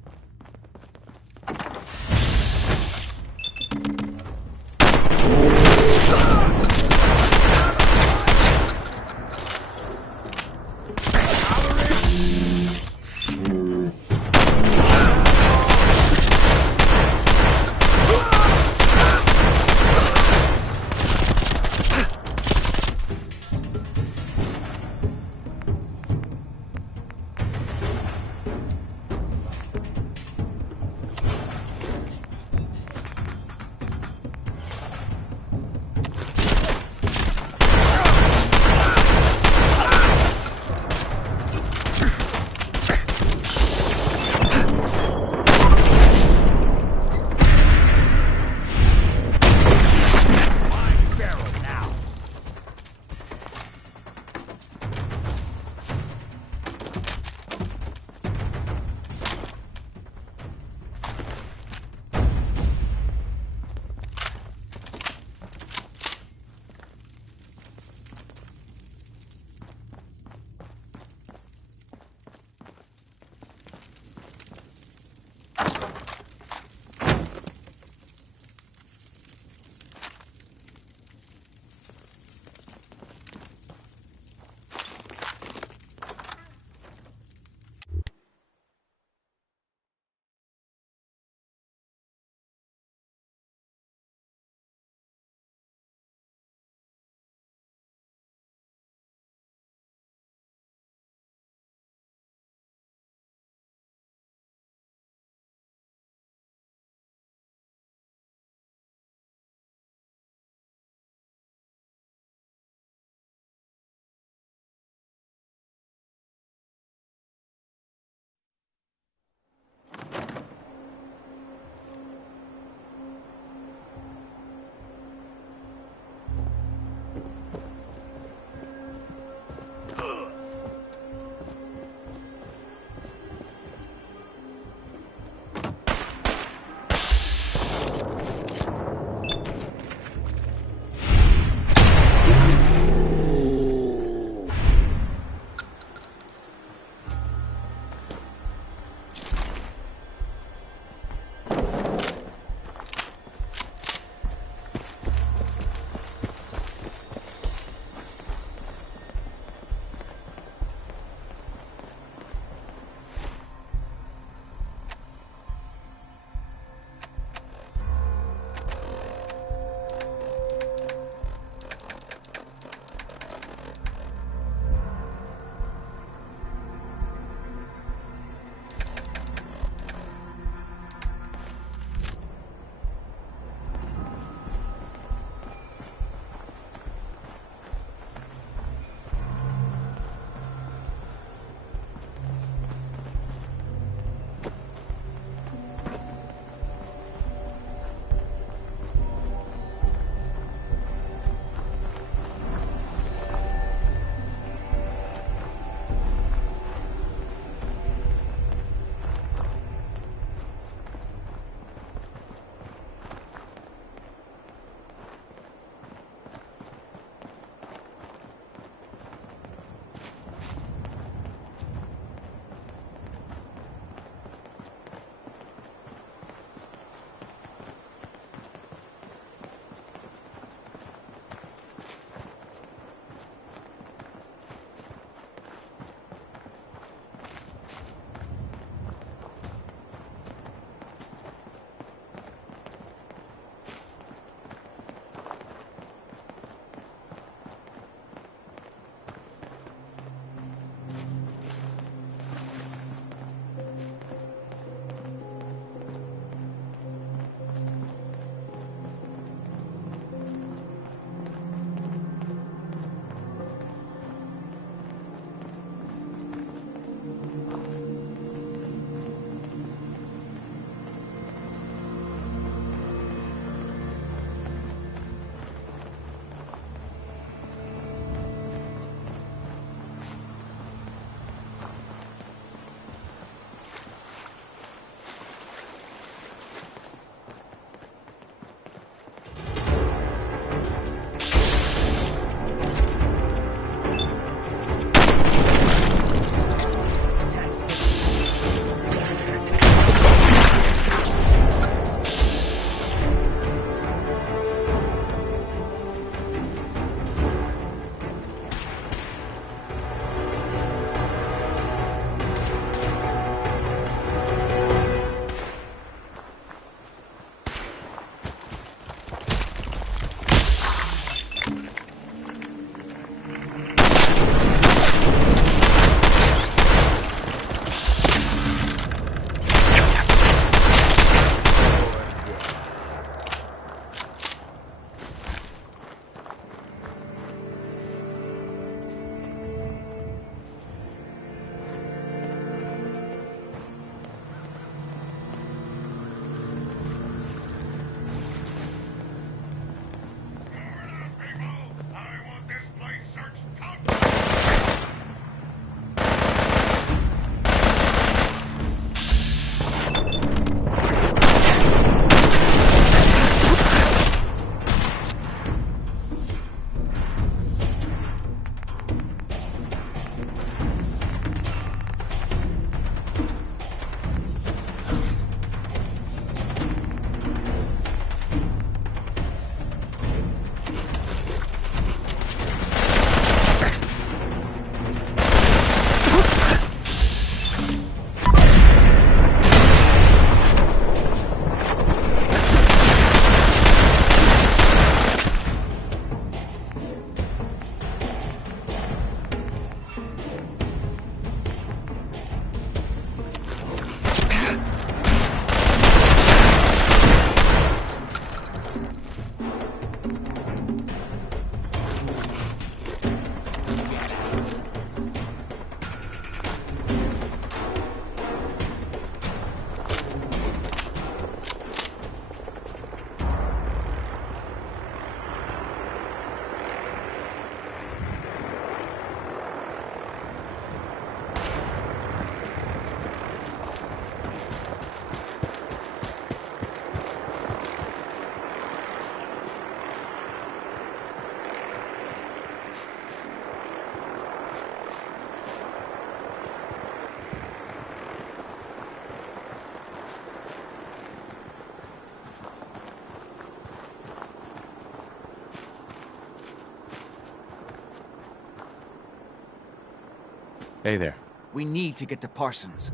Hey there. We need to get to Parsons.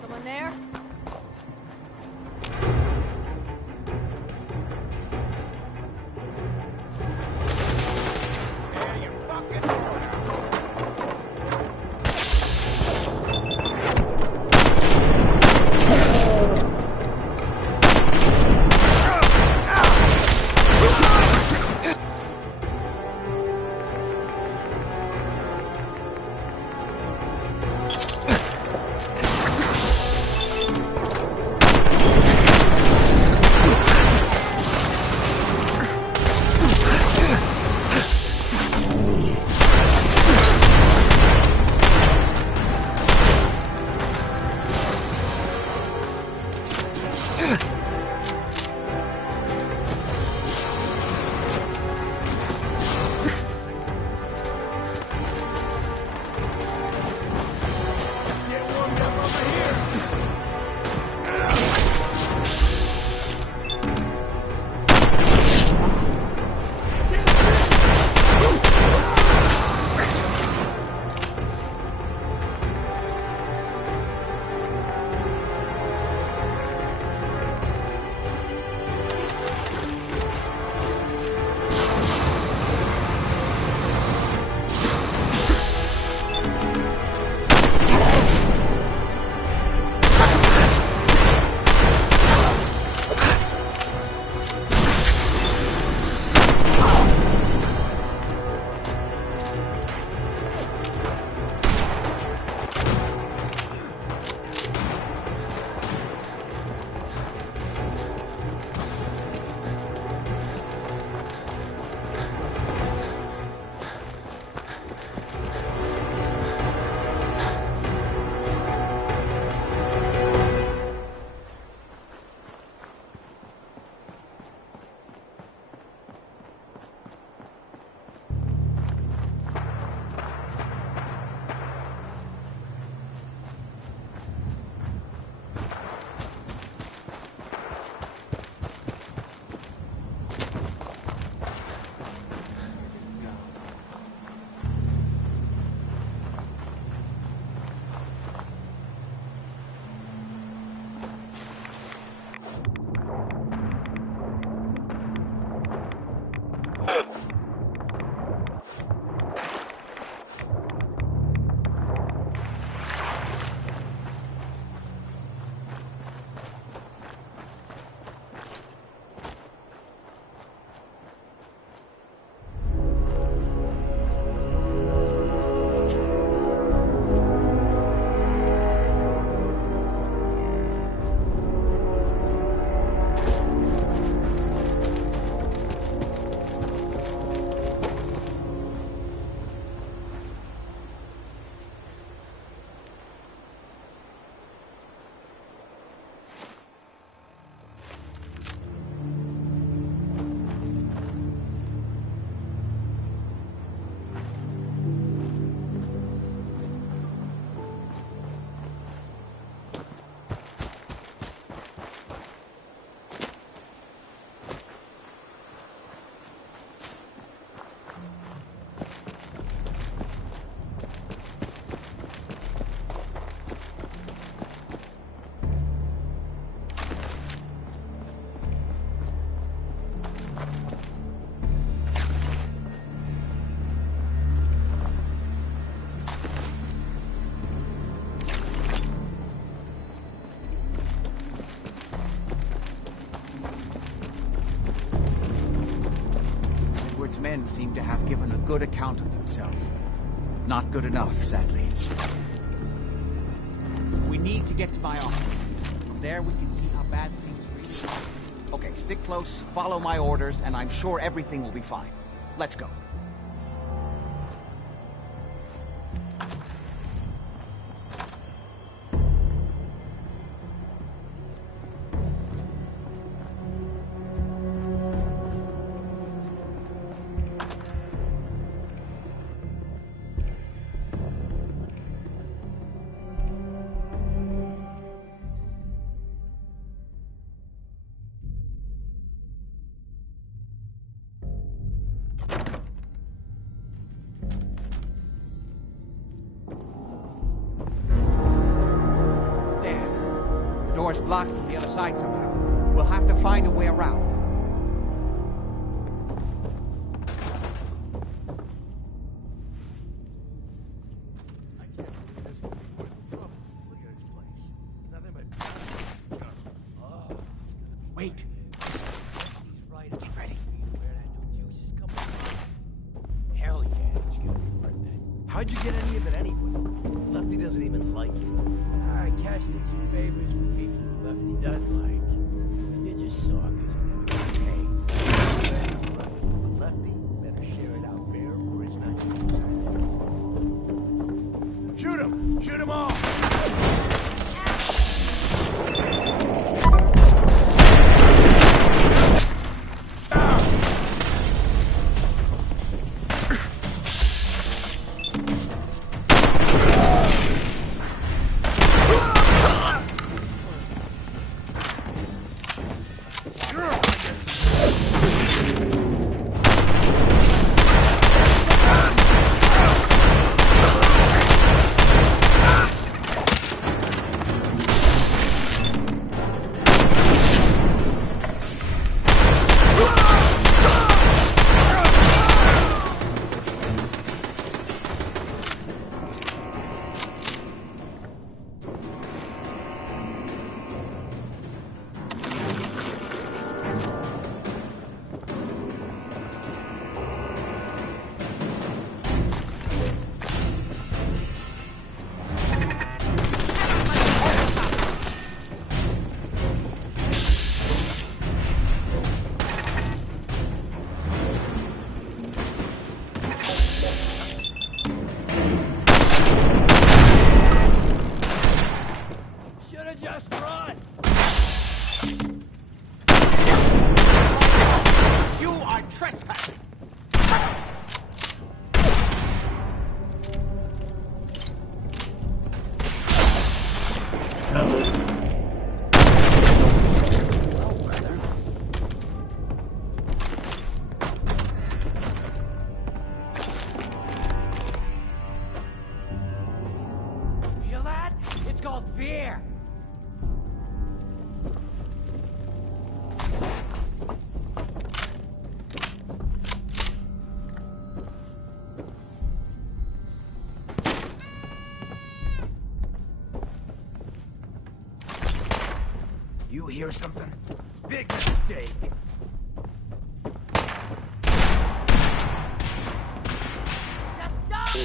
Someone there? men seem to have given a good account of themselves. Not good enough, sadly. We need to get to my office. From there, we can see how bad things really are. Okay, stick close, follow my orders, and I'm sure everything will be fine. Let's go. Door's blocked from the other side somehow. We'll have to find a way around. Wait. He's right. Get ready. Where that new juice is coming from. Hell yeah, it's gonna be worth it. How'd you get any of it anyway? Lefty doesn't even like you. I cashed in some favors with people who Lefty does like. You just saw it because you never paid. Lefty better share it out fair or it's not yours. Shoot him! Shoot him all! You hear something? Big mistake. Just stop!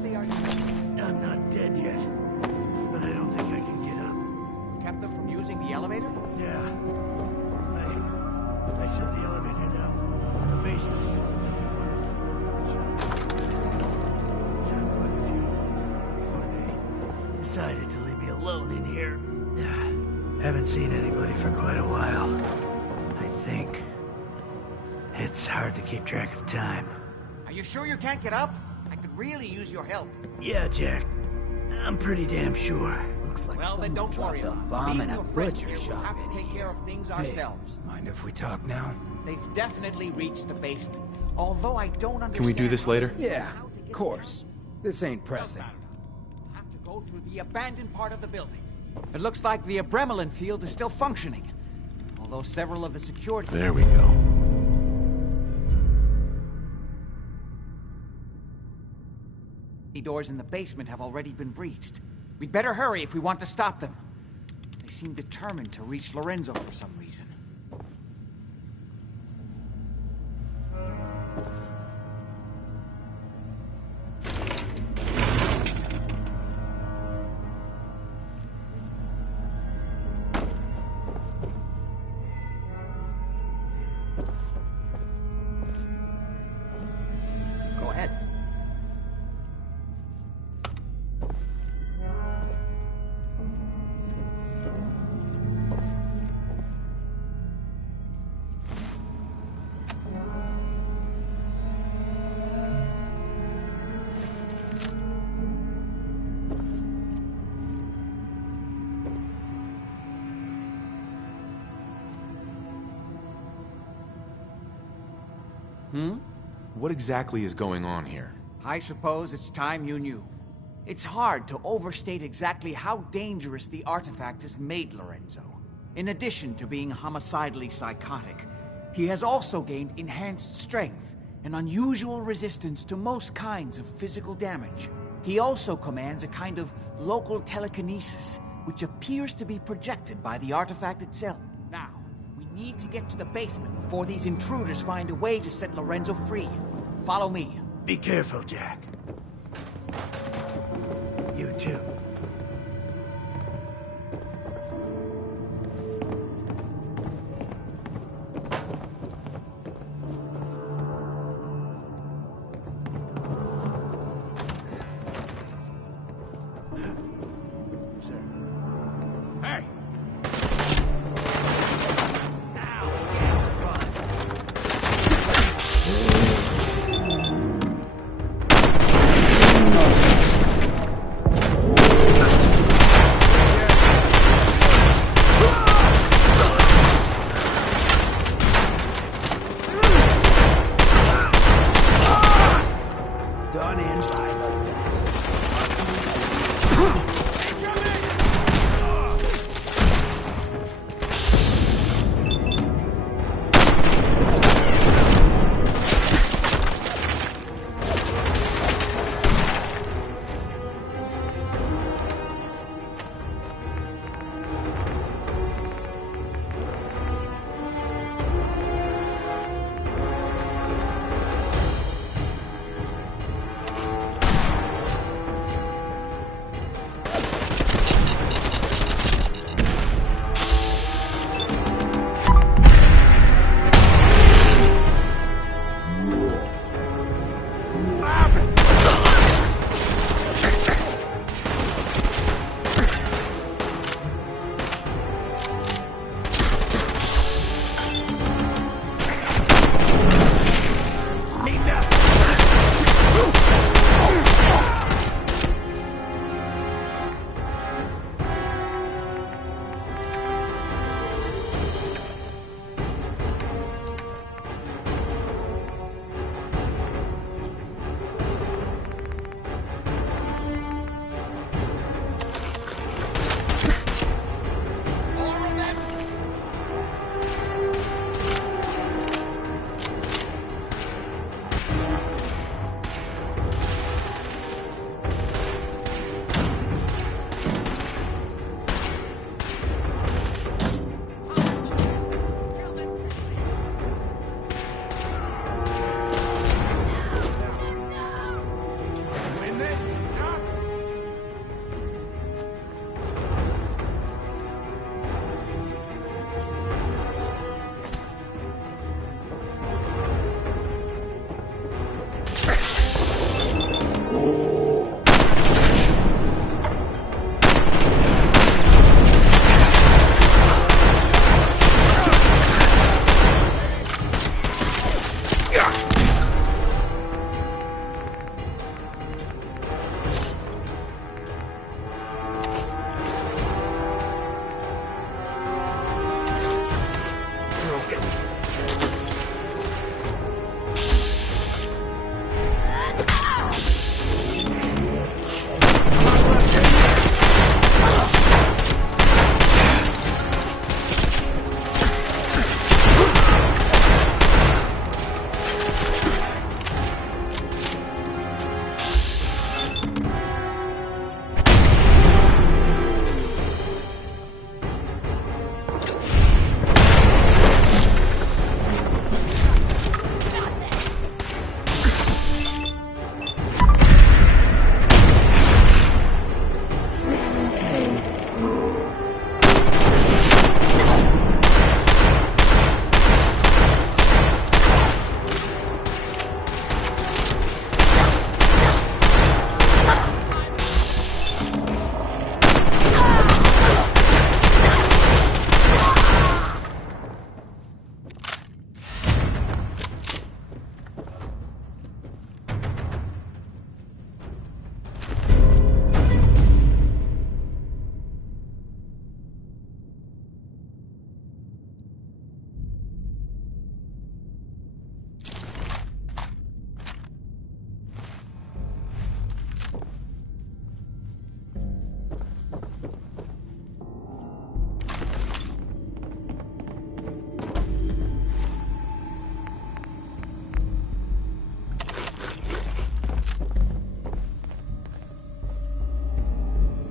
badly are you? I'm not dead yet, but I don't think I can get up. You kept them from using the elevator? Yeah. I sent the elevator down to the basement. Shot quite a few before they decided to leave me alone in here. Haven't seen anybody for quite a while. I think it's hard to keep track of time. Are you sure you can't get up? I could really use your help. Yeah, Jack. I'm pretty damn sure. Looks like Well, then don't worry about it. bomb Me in and a your friends butcher here will shop have to in take here. care of things Hey, ourselves. mind if we talk now? They've definitely reached the basement. Although I don't understand... Can we do this later? Yeah, of course. This ain't pressing. We'll have to go through the abandoned part of the building. It looks like the Abremelin field is still functioning. Although several of the security... There we go. The doors in the basement have already been breached. We'd better hurry if we want to stop them. They seem determined to reach Lorenzo for some reason. Go ahead. What exactly is going on here? I suppose it's time you knew. It's hard to overstate exactly how dangerous the artifact has made Lorenzo. In addition to being homicidally psychotic, he has also gained enhanced strength and unusual resistance to most kinds of physical damage. He also commands a kind of local telekinesis, which appears to be projected by the artifact itself. Now, we need to get to the basement before these intruders find a way to set Lorenzo free. Follow me. Be careful, Jack. You too. Hey! Done in by the best.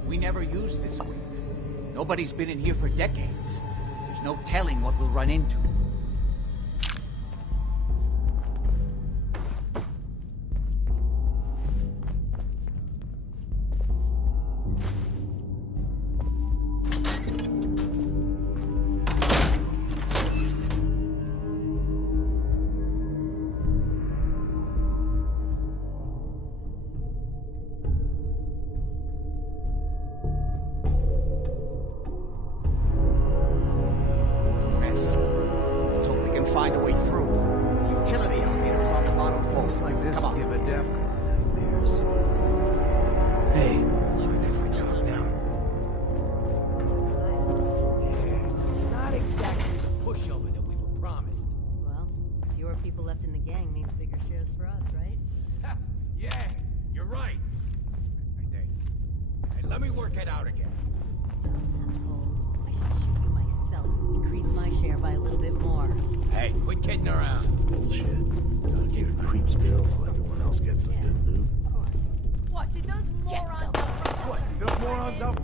We never used this wing. Nobody's been in here for decades. There's no telling what we'll run into. Find a way through. The utility elevator is on the bottom floor. Place like this will give a deaf clown nightmares. Hey, mind if we talk down? Yeah, not exactly the pushover that we were promised. Well, fewer people left in the gang means bigger shares for us, right? Yeah, you're right. Hey, let me work it out again. Dumb asshole. I should shoot you myself. Increase my share by a little bit more. Hey, quit kidding around. Bullshit. I'll give creeps bill while everyone else gets the good loot. Of course. What, did those morons out front? What, those morons out?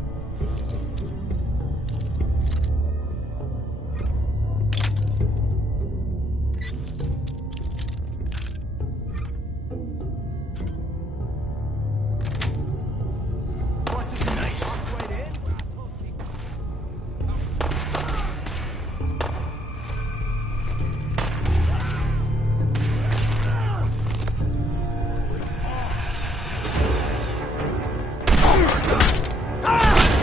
Ah!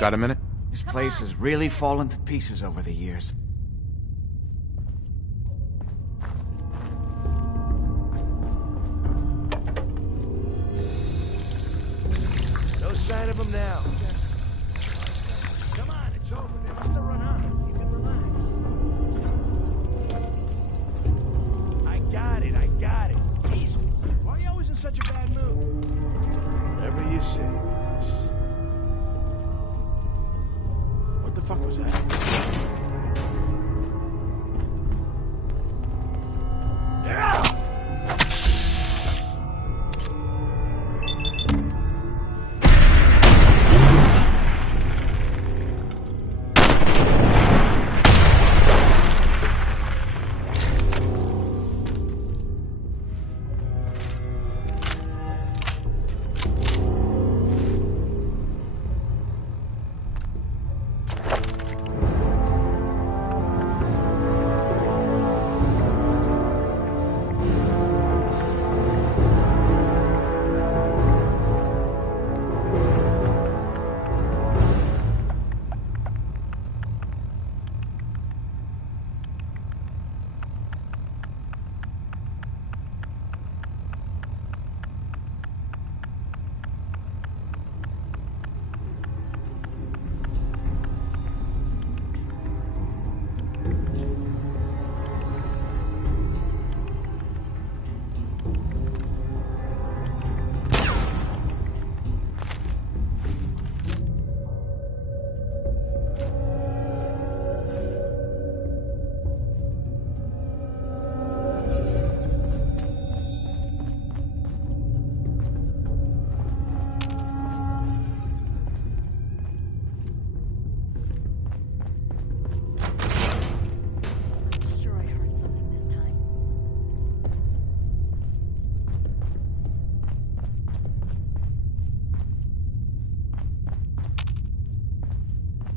Got a minute? This place has really fallen to pieces over the years. No sign of them now. Come on, it's over. They must have run out. You can relax. I got it. Jesus. Why are you always in such a bad mood? Whatever you say, boss. What the fuck was that?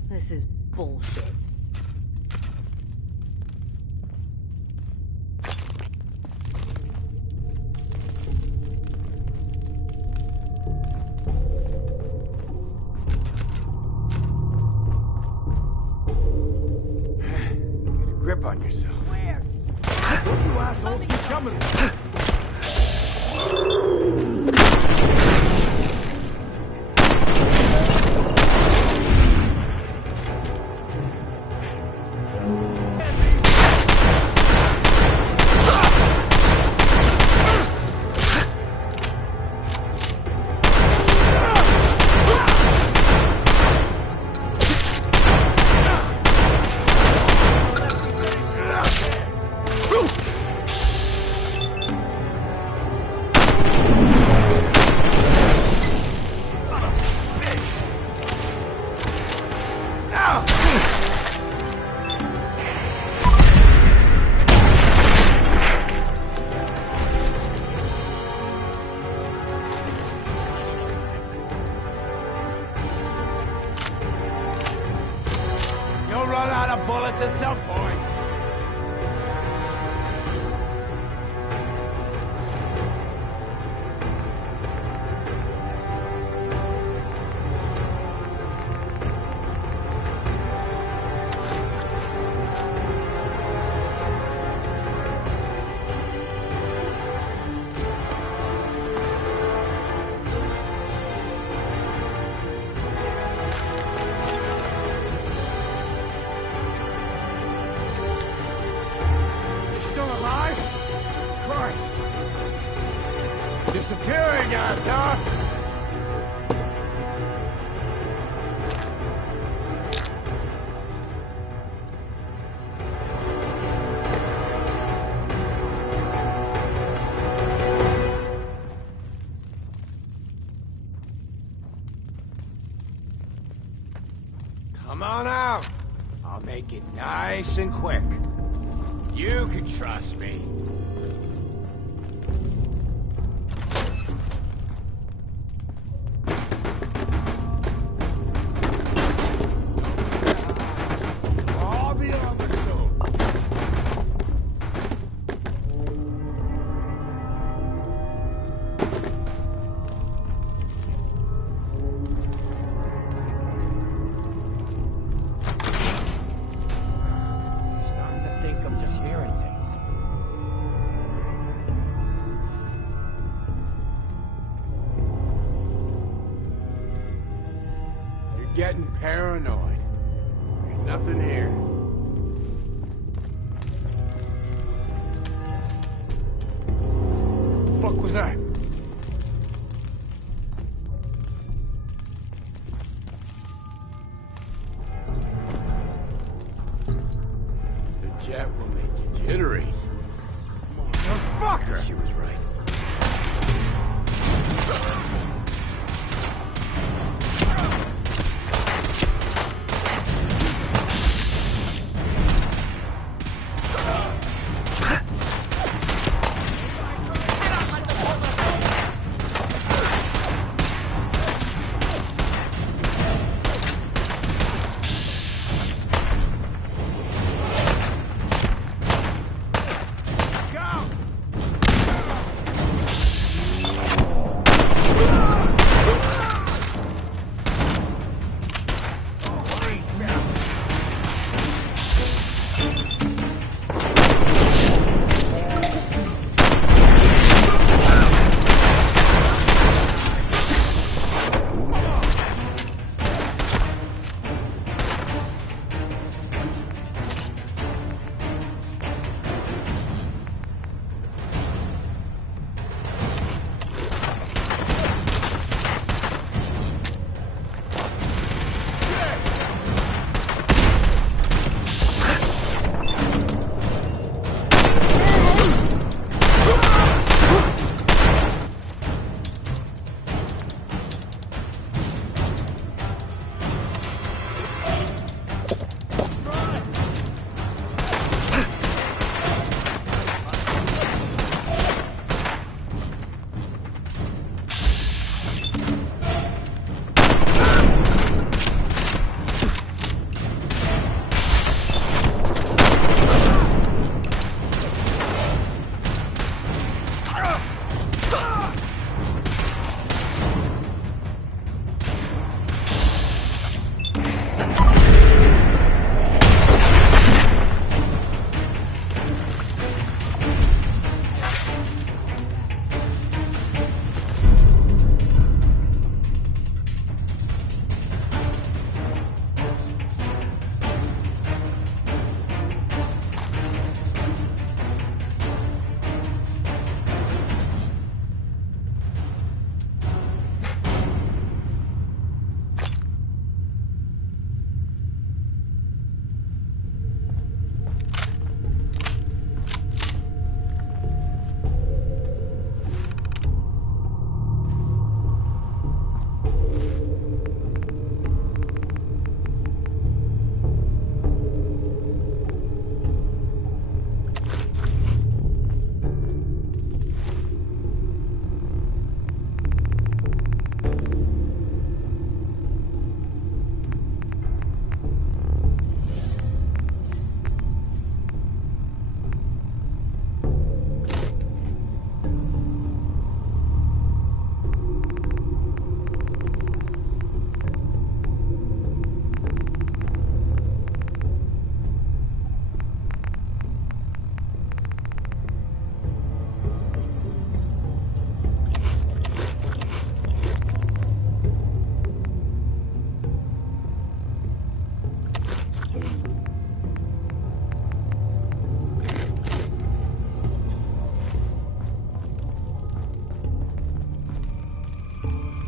This is bullshit. Get a grip on yourself. Where? You assholes keep coming. You'll run out of bullets at some point. Disappearing after. Come on out. I'll make it nice and quick. You can trust me. getting paranoid. Ain't nothing here. Fuck was that? The jet will make you jittery. Motherfucker! She was right.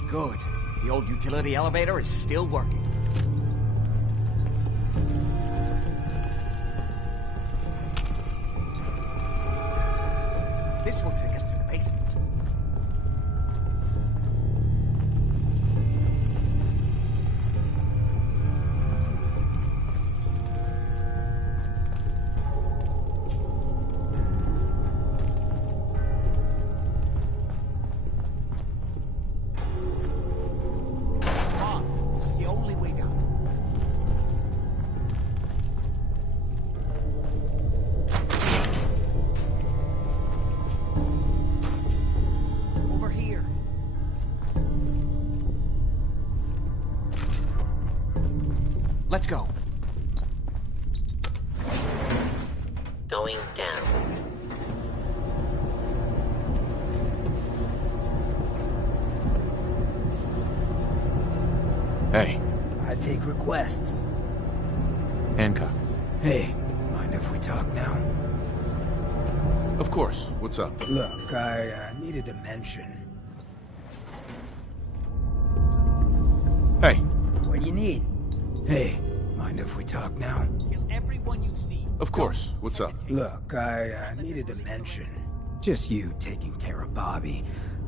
Good. The old utility elevator is still working. This will take us to the basement. Let's go. Going down. Hey. I I take requests. Hancock. Hey, mind if we talk now? Of course. What's up? Look, I needed to mention. Hey. What do you need? Hey, mind if we talk now? Kill everyone you see. Of course. What's up? Look, I needed to mention. Just you taking care of Bobby.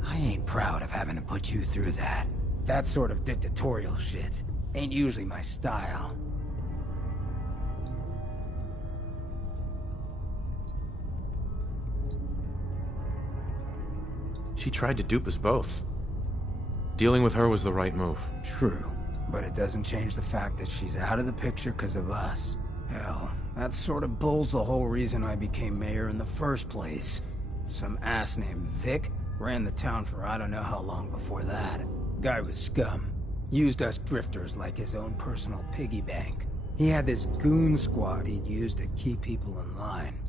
I ain't proud of having to put you through that. That sort of dictatorial shit ain't usually my style. She tried to dupe us both. Dealing with her was the right move. True, but it doesn't change the fact that she's out of the picture because of us. Hell, that sort of bull's the whole reason I became mayor in the first place. Some ass named Vic ran the town for I don't know how long before that. Guy was scum. Used us drifters like his own personal piggy bank. He had this goon squad he'd use to keep people in line.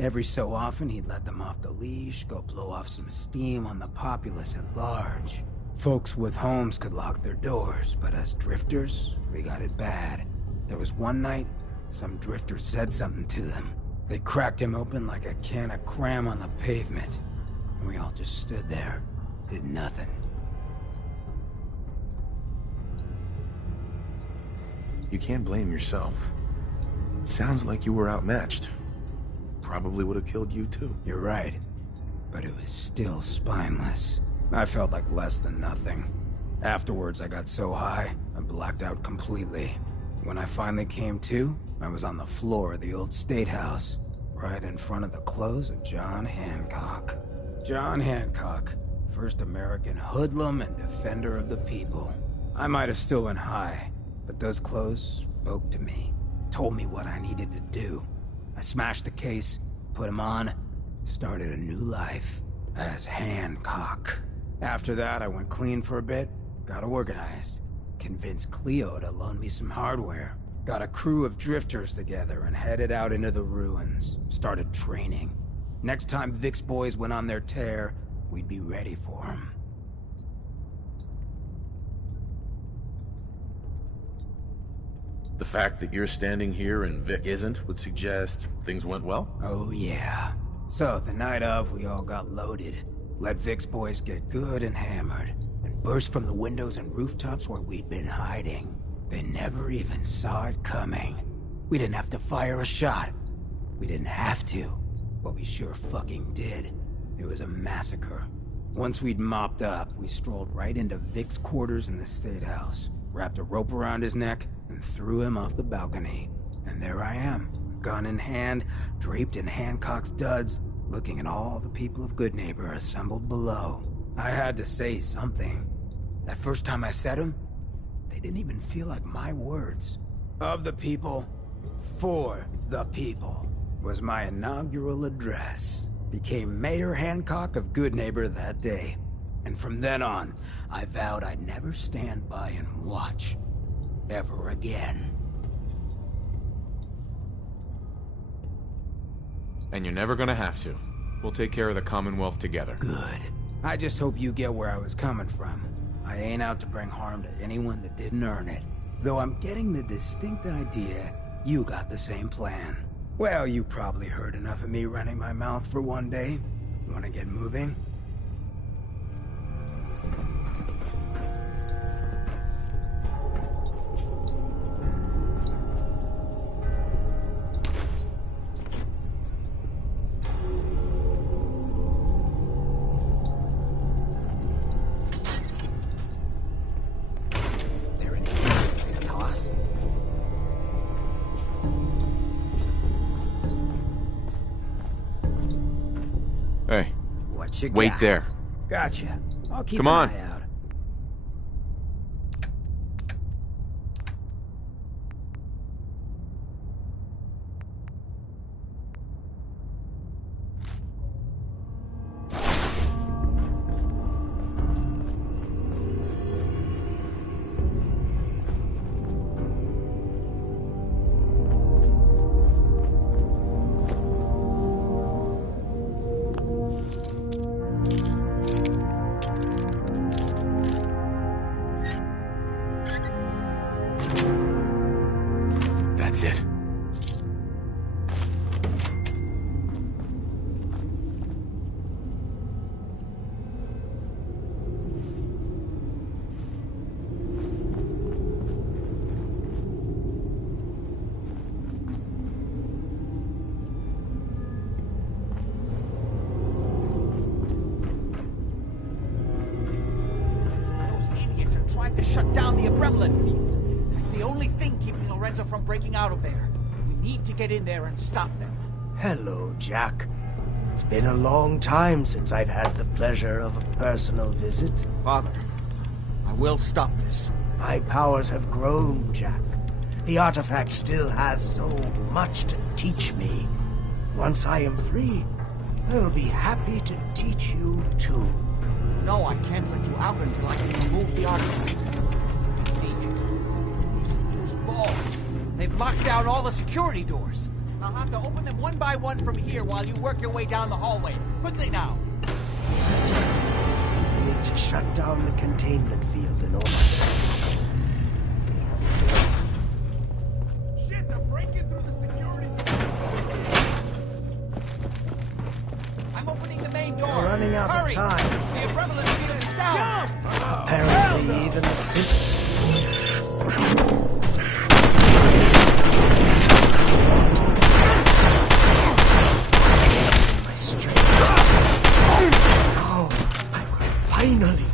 Every so often, he'd let them off the leash, go blow off some steam on the populace at large. Folks with homes could lock their doors, but us drifters, we got it bad. There was one night, some drifter said something to them. They cracked him open like a can of cram on the pavement. And we all just stood there, did nothing. You can't blame yourself. Sounds like you were outmatched. Probably would have killed you too. You're right. But it was still spineless. I felt like less than nothing. Afterwards, I got so high, I blacked out completely. When I finally came to, I was on the floor of the old state house, right in front of the clothes of John Hancock. John Hancock, first American hoodlum and defender of the people. I might have still been high, but those clothes spoke to me, told me what I needed to do. I smashed the case, put him on, started a new life as Hancock. After that, I went clean for a bit, got organized, convinced Cleo to loan me some hardware, got a crew of drifters together and headed out into the ruins, started training. Next time Vic's boys went on their tear, we'd be ready for them. The fact that you're standing here and Vic isn't would suggest things went well? Oh yeah. So, the night of, we all got loaded. Let Vic's boys get good and hammered, and burst from the windows and rooftops where we'd been hiding. They never even saw it coming. We didn't have to fire a shot. We didn't have to, but we sure fucking did. It was a massacre. Once we'd mopped up, we strolled right into Vic's quarters in the State House, wrapped a rope around his neck, and threw him off the balcony. And there I am, gun in hand, draped in Hancock's duds, looking at all the people of Goodneighbor assembled below. I had to say something. That first time I said them, they didn't even feel like my words. Of the people, for the people, was my inaugural address. Became Mayor Hancock of Goodneighbor that day. And from then on, I vowed I'd never stand by and watch. Ever again. And you're never gonna have to. We'll take care of the Commonwealth together. Good. I just hope you get where I was coming from. I ain't out to bring harm to anyone that didn't earn it. Though I'm getting the distinct idea you got the same plan. Well, you probably heard enough of me running my mouth for one day. Wanna get moving? Hey. What you Wait got? there. Gotcha. I'll keep Come an on. eye out. trying to shut down the Abremlin field. That's the only thing keeping Lorenzo from breaking out of there. We need to get in there and stop them. Hello, Jack. It's been a long time since I've had the pleasure of a personal visit. Father, I will stop this. My powers have grown, Jack. The artifact still has so much to teach me. Once I am free, I will be happy to teach you too. No, I can't let you out until I can remove the artifact. See, those balls. They've locked down all the security doors. I'll have to open them one by one from here while you work your way down the hallway. Quickly now. I need to shut down the containment field in order to... Shit, they're breaking through the security. I'm opening the main door. We're running out Hurry. of time. The Abremlin field is down. Apparently, even the city... Finally,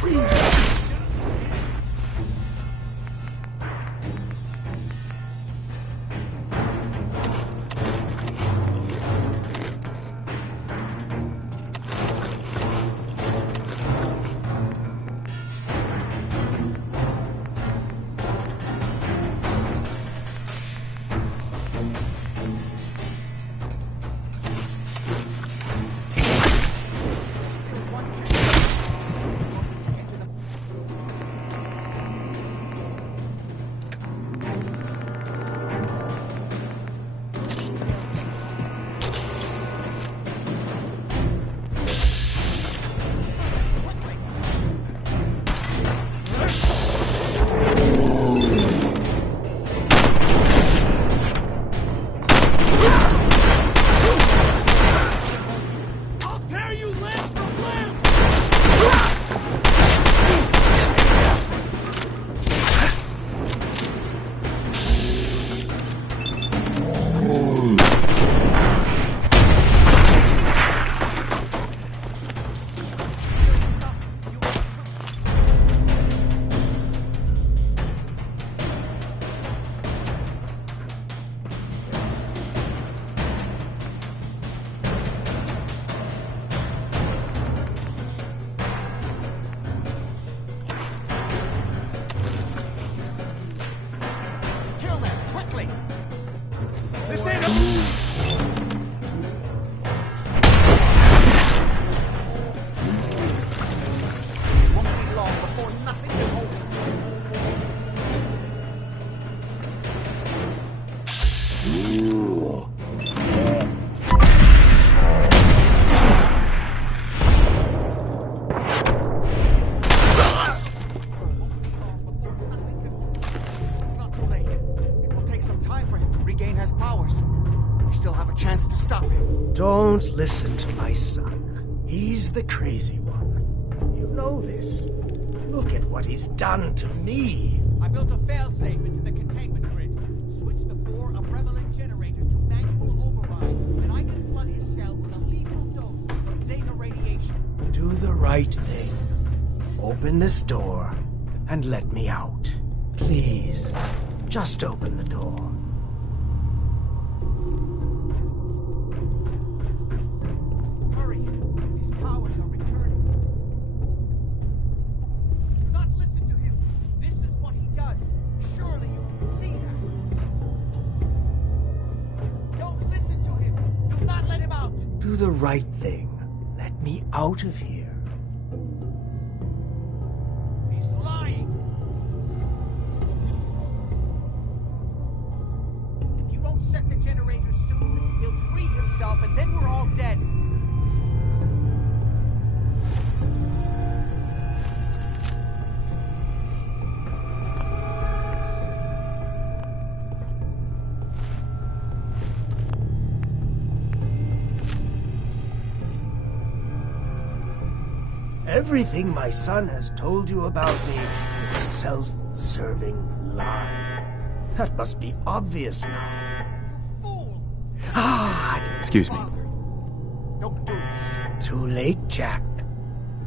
free! Don't listen to my son. He's the crazy one. You know this. Look at what he's done to me. I built a failsafe into the containment grid. Switched the 4 Abremlin generators to manual override, and I can flood his cell with a lethal dose of Zeta radiation. Do the right thing. Open this door and let me out. Please, just open the door. Do the right thing. Let me out of here. He's lying. If you don't set the generators soon, he'll free himself and then we're all dead. Everything my son has told you about me is a self-serving lie. That must be obvious now. Fool! Excuse me. Don't do this. Too late, Jack.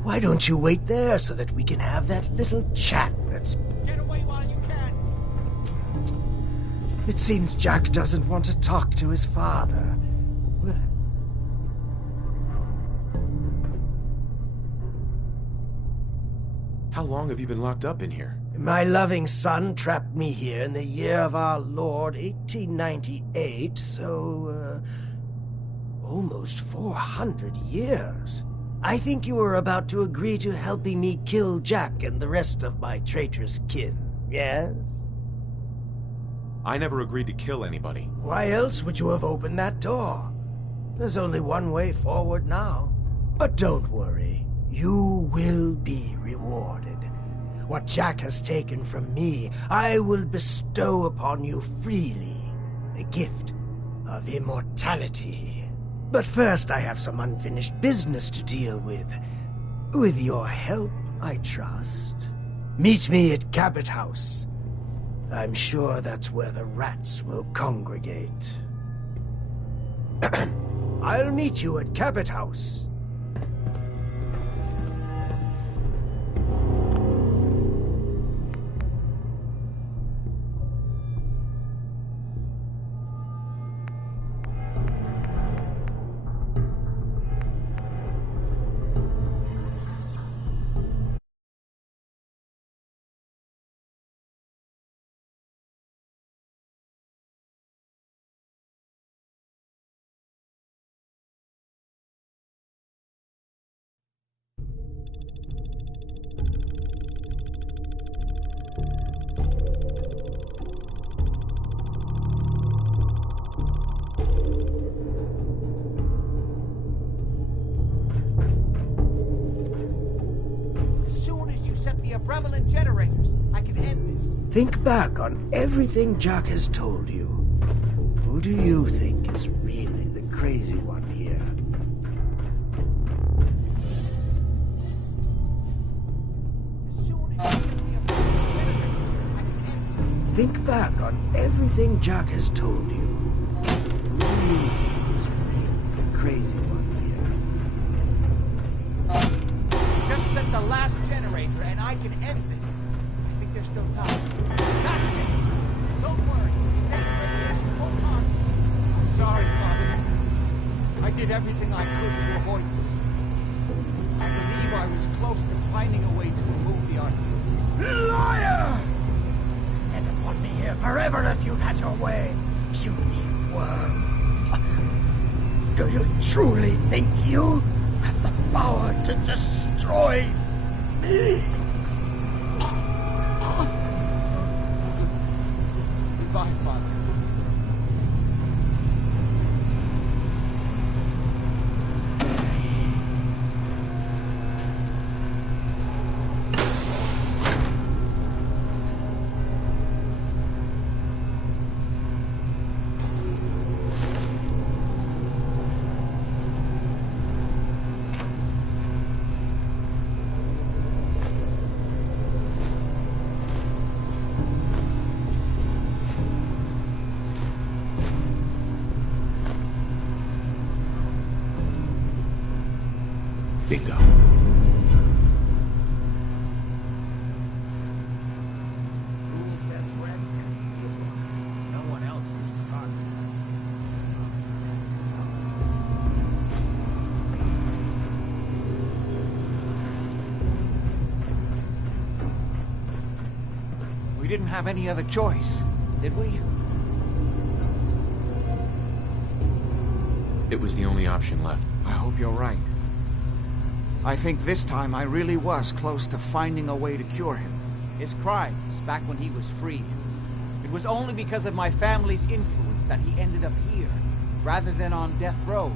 Why don't you wait there so that we can have that little chat that's... Get away while you can! It seems Jack doesn't want to talk to his father. Well, how long have you been locked up in here? my loving son trapped me here in the year of our Lord, 1898, so, almost 400 years. I think you were about to agree to helping me kill Jack and the rest of my traitorous kin, yes? I never agreed to kill anybody. Why else would you have opened that door? There's only one way forward now. But don't worry, you will be rewarded. What Jack has taken from me, I will bestow upon you freely. The gift of immortality. But first I have some unfinished business to deal with. With your help, I trust. Meet me at Cabot House. I'm sure that's where the rats will congregate. I'll meet you at Cabot House. prevalent generators. I can end this. Think back on everything Jack has told you. Who do you think is really the crazy one here? Think back on everything Jack has told you. Who do you think is really the crazy one here? Just set the last generator and I can end this. I think there's still time. That's it! Don't worry. Hold on. I'm sorry, Father. I did everything I could to avoid this. I believe I was close to finding a way to remove the article. Liar! Never want me here forever if you'd had your way, puny worm. Do you truly think you have the power to destroy me? Goodbye, Father. Bingo. Best friend tends to be alone. No one else usually talks to us. We didn't have any other choice, did we? It was the only option left. I hope you're right. I think this time I really was close to finding a way to cure him. His crimes, back when he was free. It was only because of my family's influence that he ended up here, rather than on death row.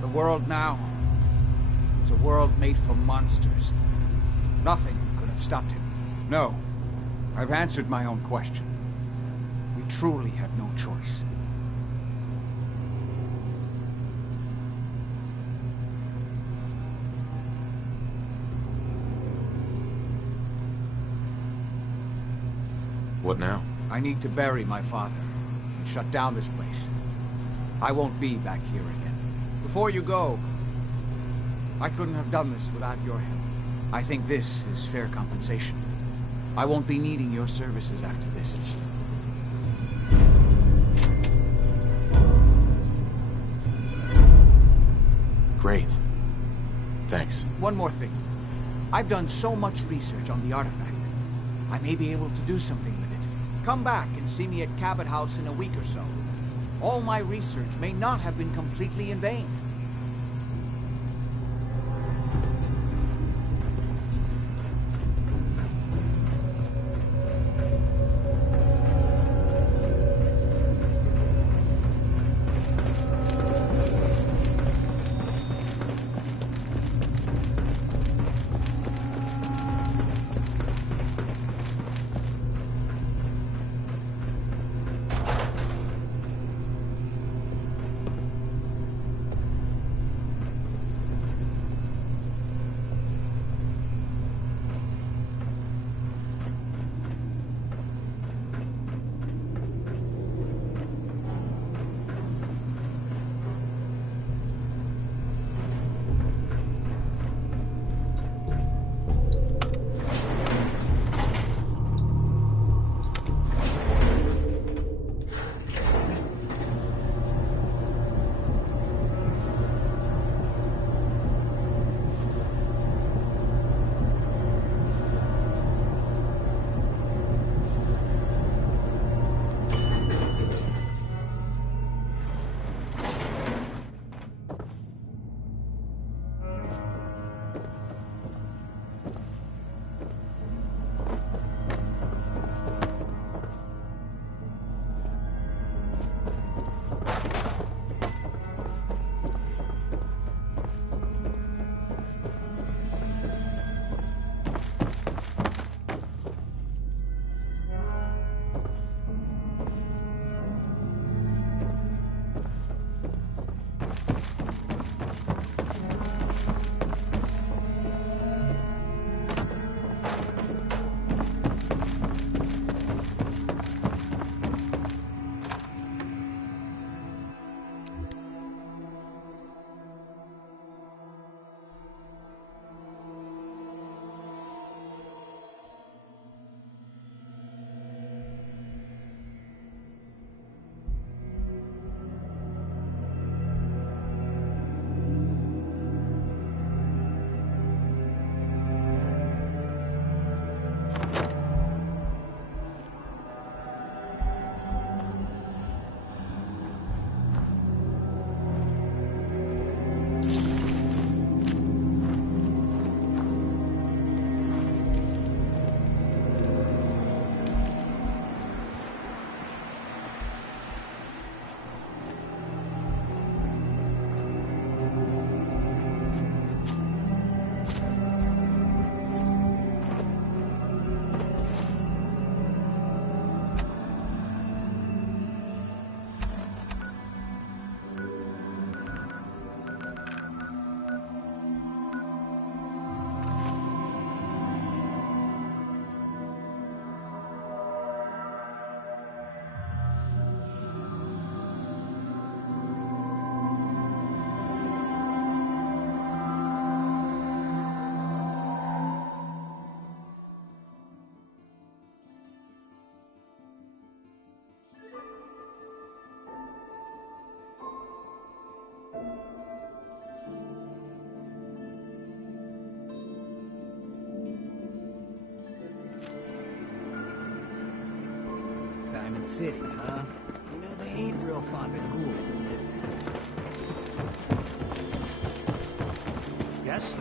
The world now, it's a world made for monsters. Nothing could have stopped him. No, I've answered my own question. We truly had no choice. What now? I need to bury my father and shut down this place. I won't be back here again. Before you go, I couldn't have done this without your help. I think this is fair compensation. I won't be needing your services after this. Great. Thanks. One more thing. I've done so much research on the artifact. I may be able to do something with it. Come back and see me at Cabot House in a week or so. All my research may not have been completely in vain. Diamond City, huh? You know, they ain't real fond of ghouls in this town. Yes?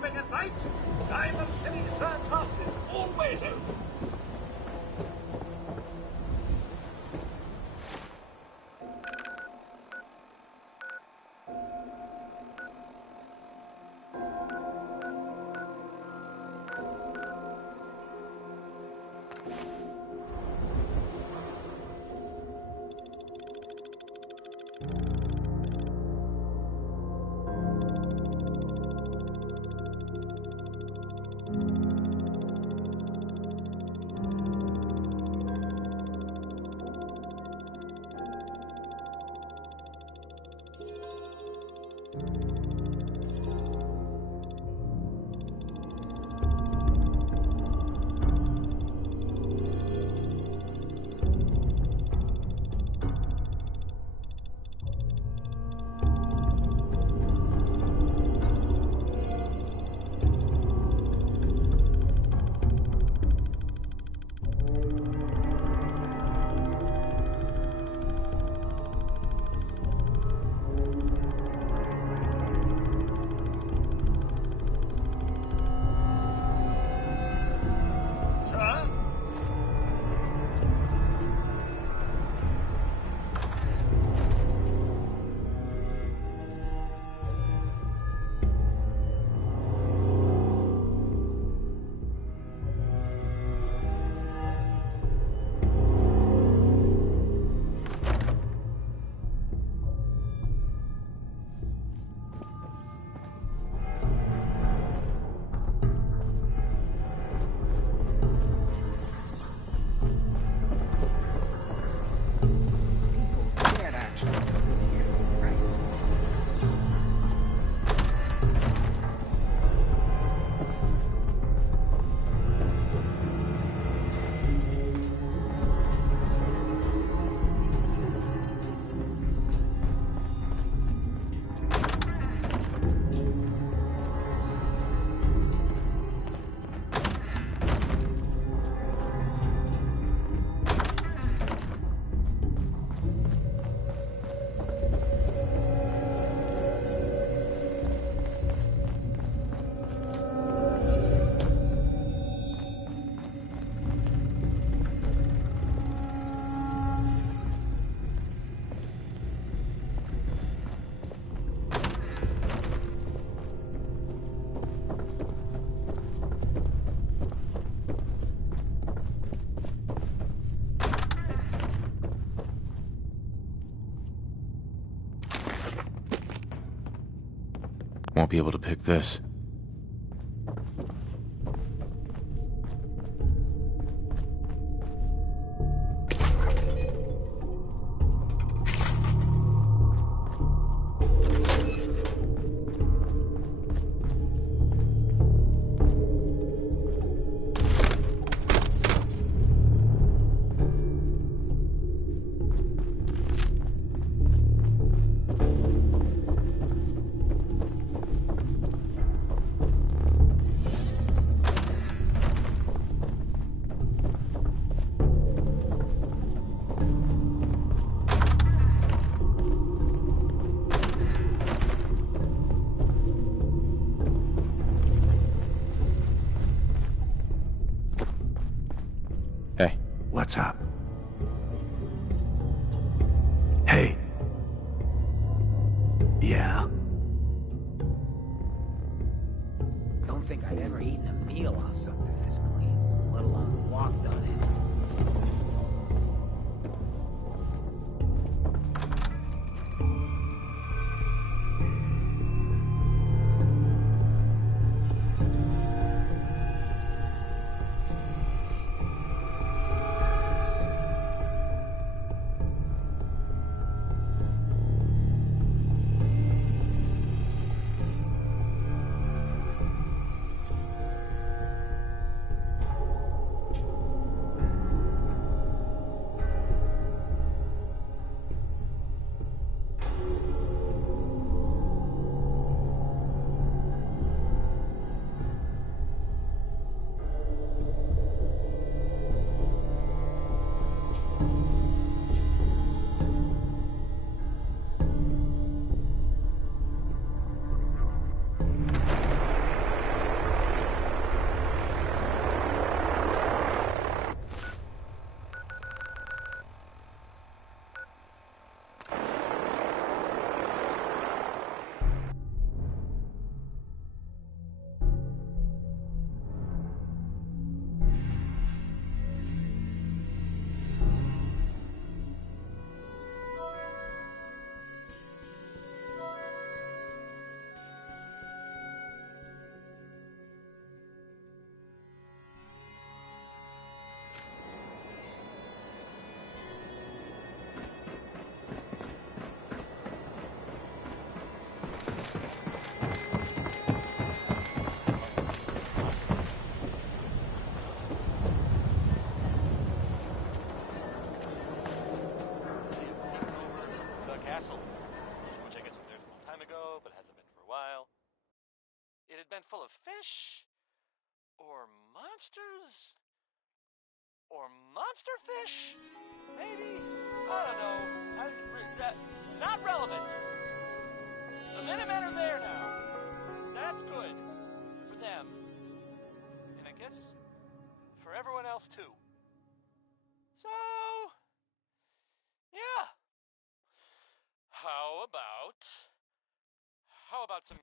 shopping at night? Diamond City Surplus is always open. Won't be able to pick this. Hey. What's up? Hey. Yeah? Don't think I'd ever eaten a meal off something this clean, let alone walked on it. full of fish? Or monsters? Or monster fish? Maybe? I don't know. Not relevant. The Minutemen are there now. That's good. For them. And I guess for everyone else too. So, yeah. How about some...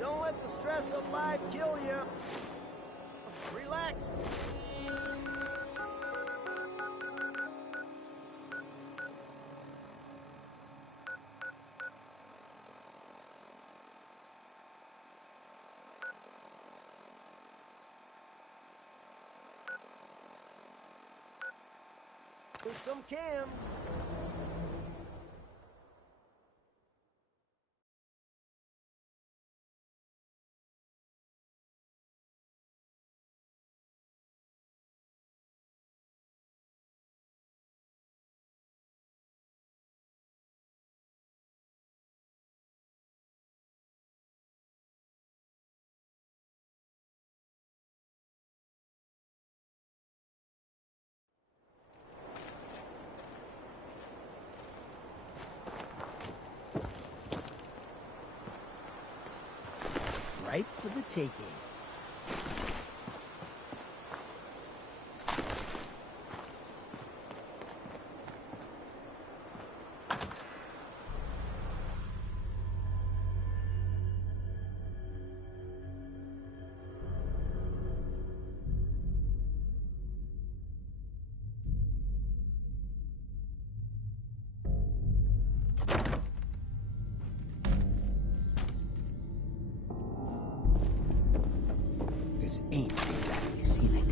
Don't let the stress of life kill you. Relax. With some cams. Ripe for the taking. This ain't exactly scenic.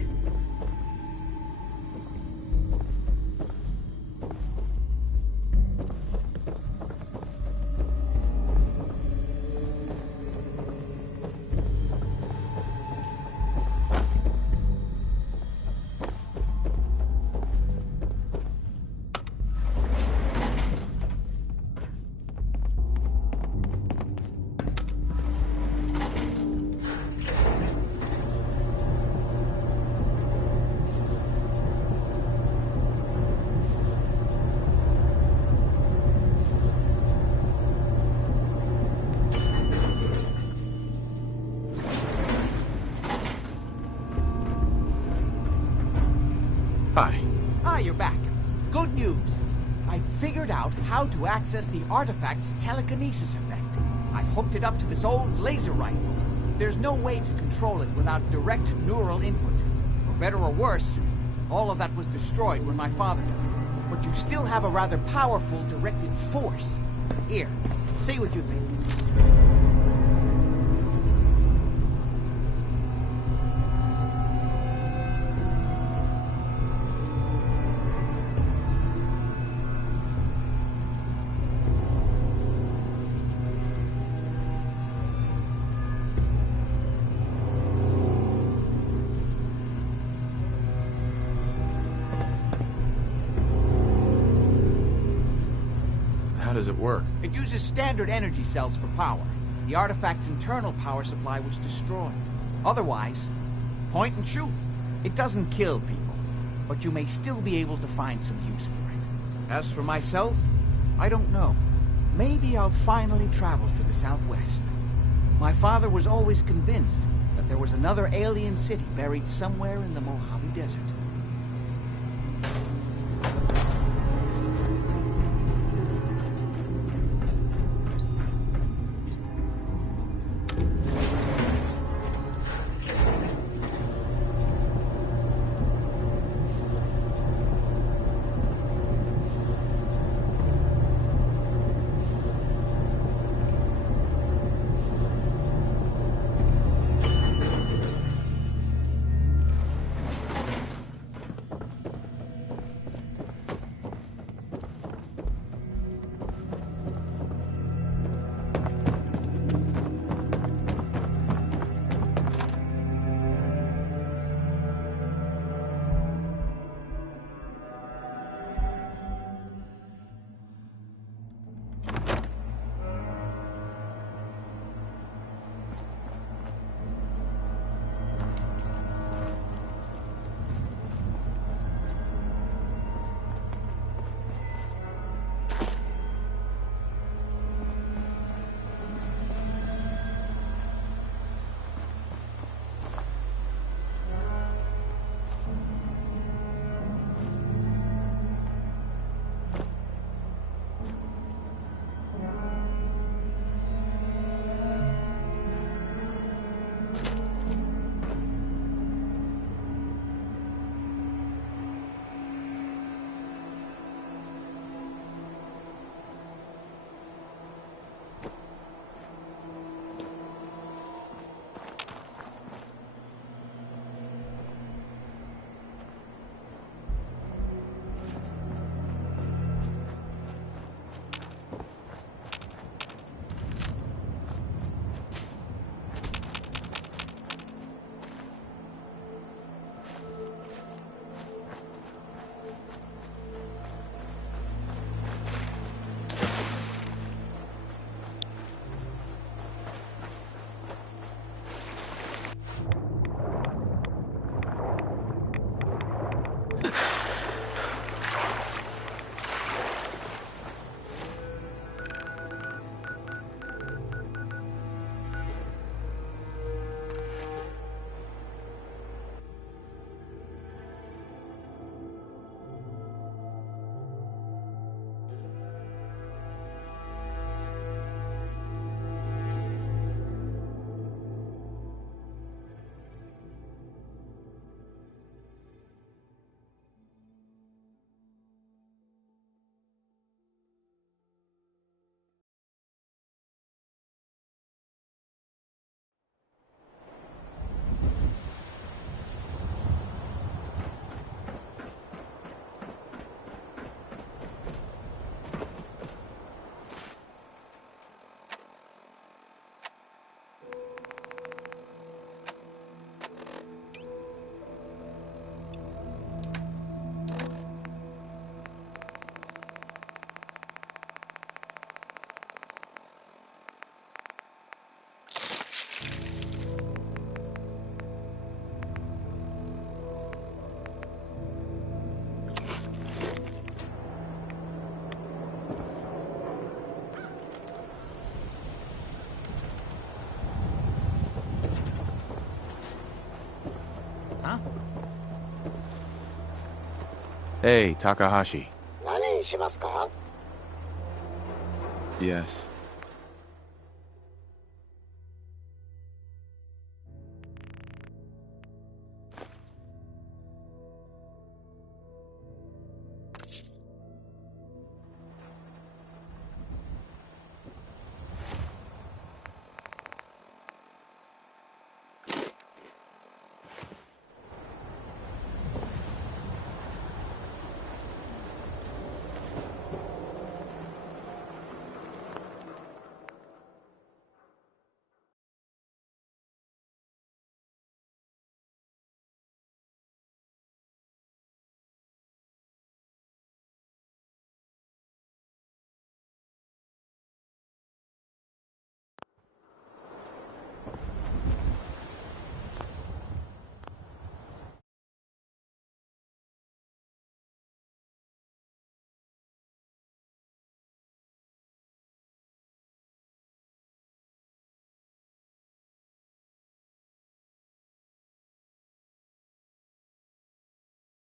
Ah, you're back. Good news. I figured out how to access the artifact's telekinesis effect. I've hooked it up to this old laser rifle. There's no way to control it without direct neural input. For better or worse, all of that was destroyed when my father died. But you still have a rather powerful directed force. Here, see what you think. How does it work? It uses standard energy cells for power. The artifact's internal power supply was destroyed. Otherwise, point and shoot. It doesn't kill people, but you may still be able to find some use for it. As for myself, I don't know. Maybe I'll finally travel to the southwest. My father was always convinced that there was another alien city buried somewhere in the Mojave Desert. Hey, Takahashi. 何にしますか？ Yes.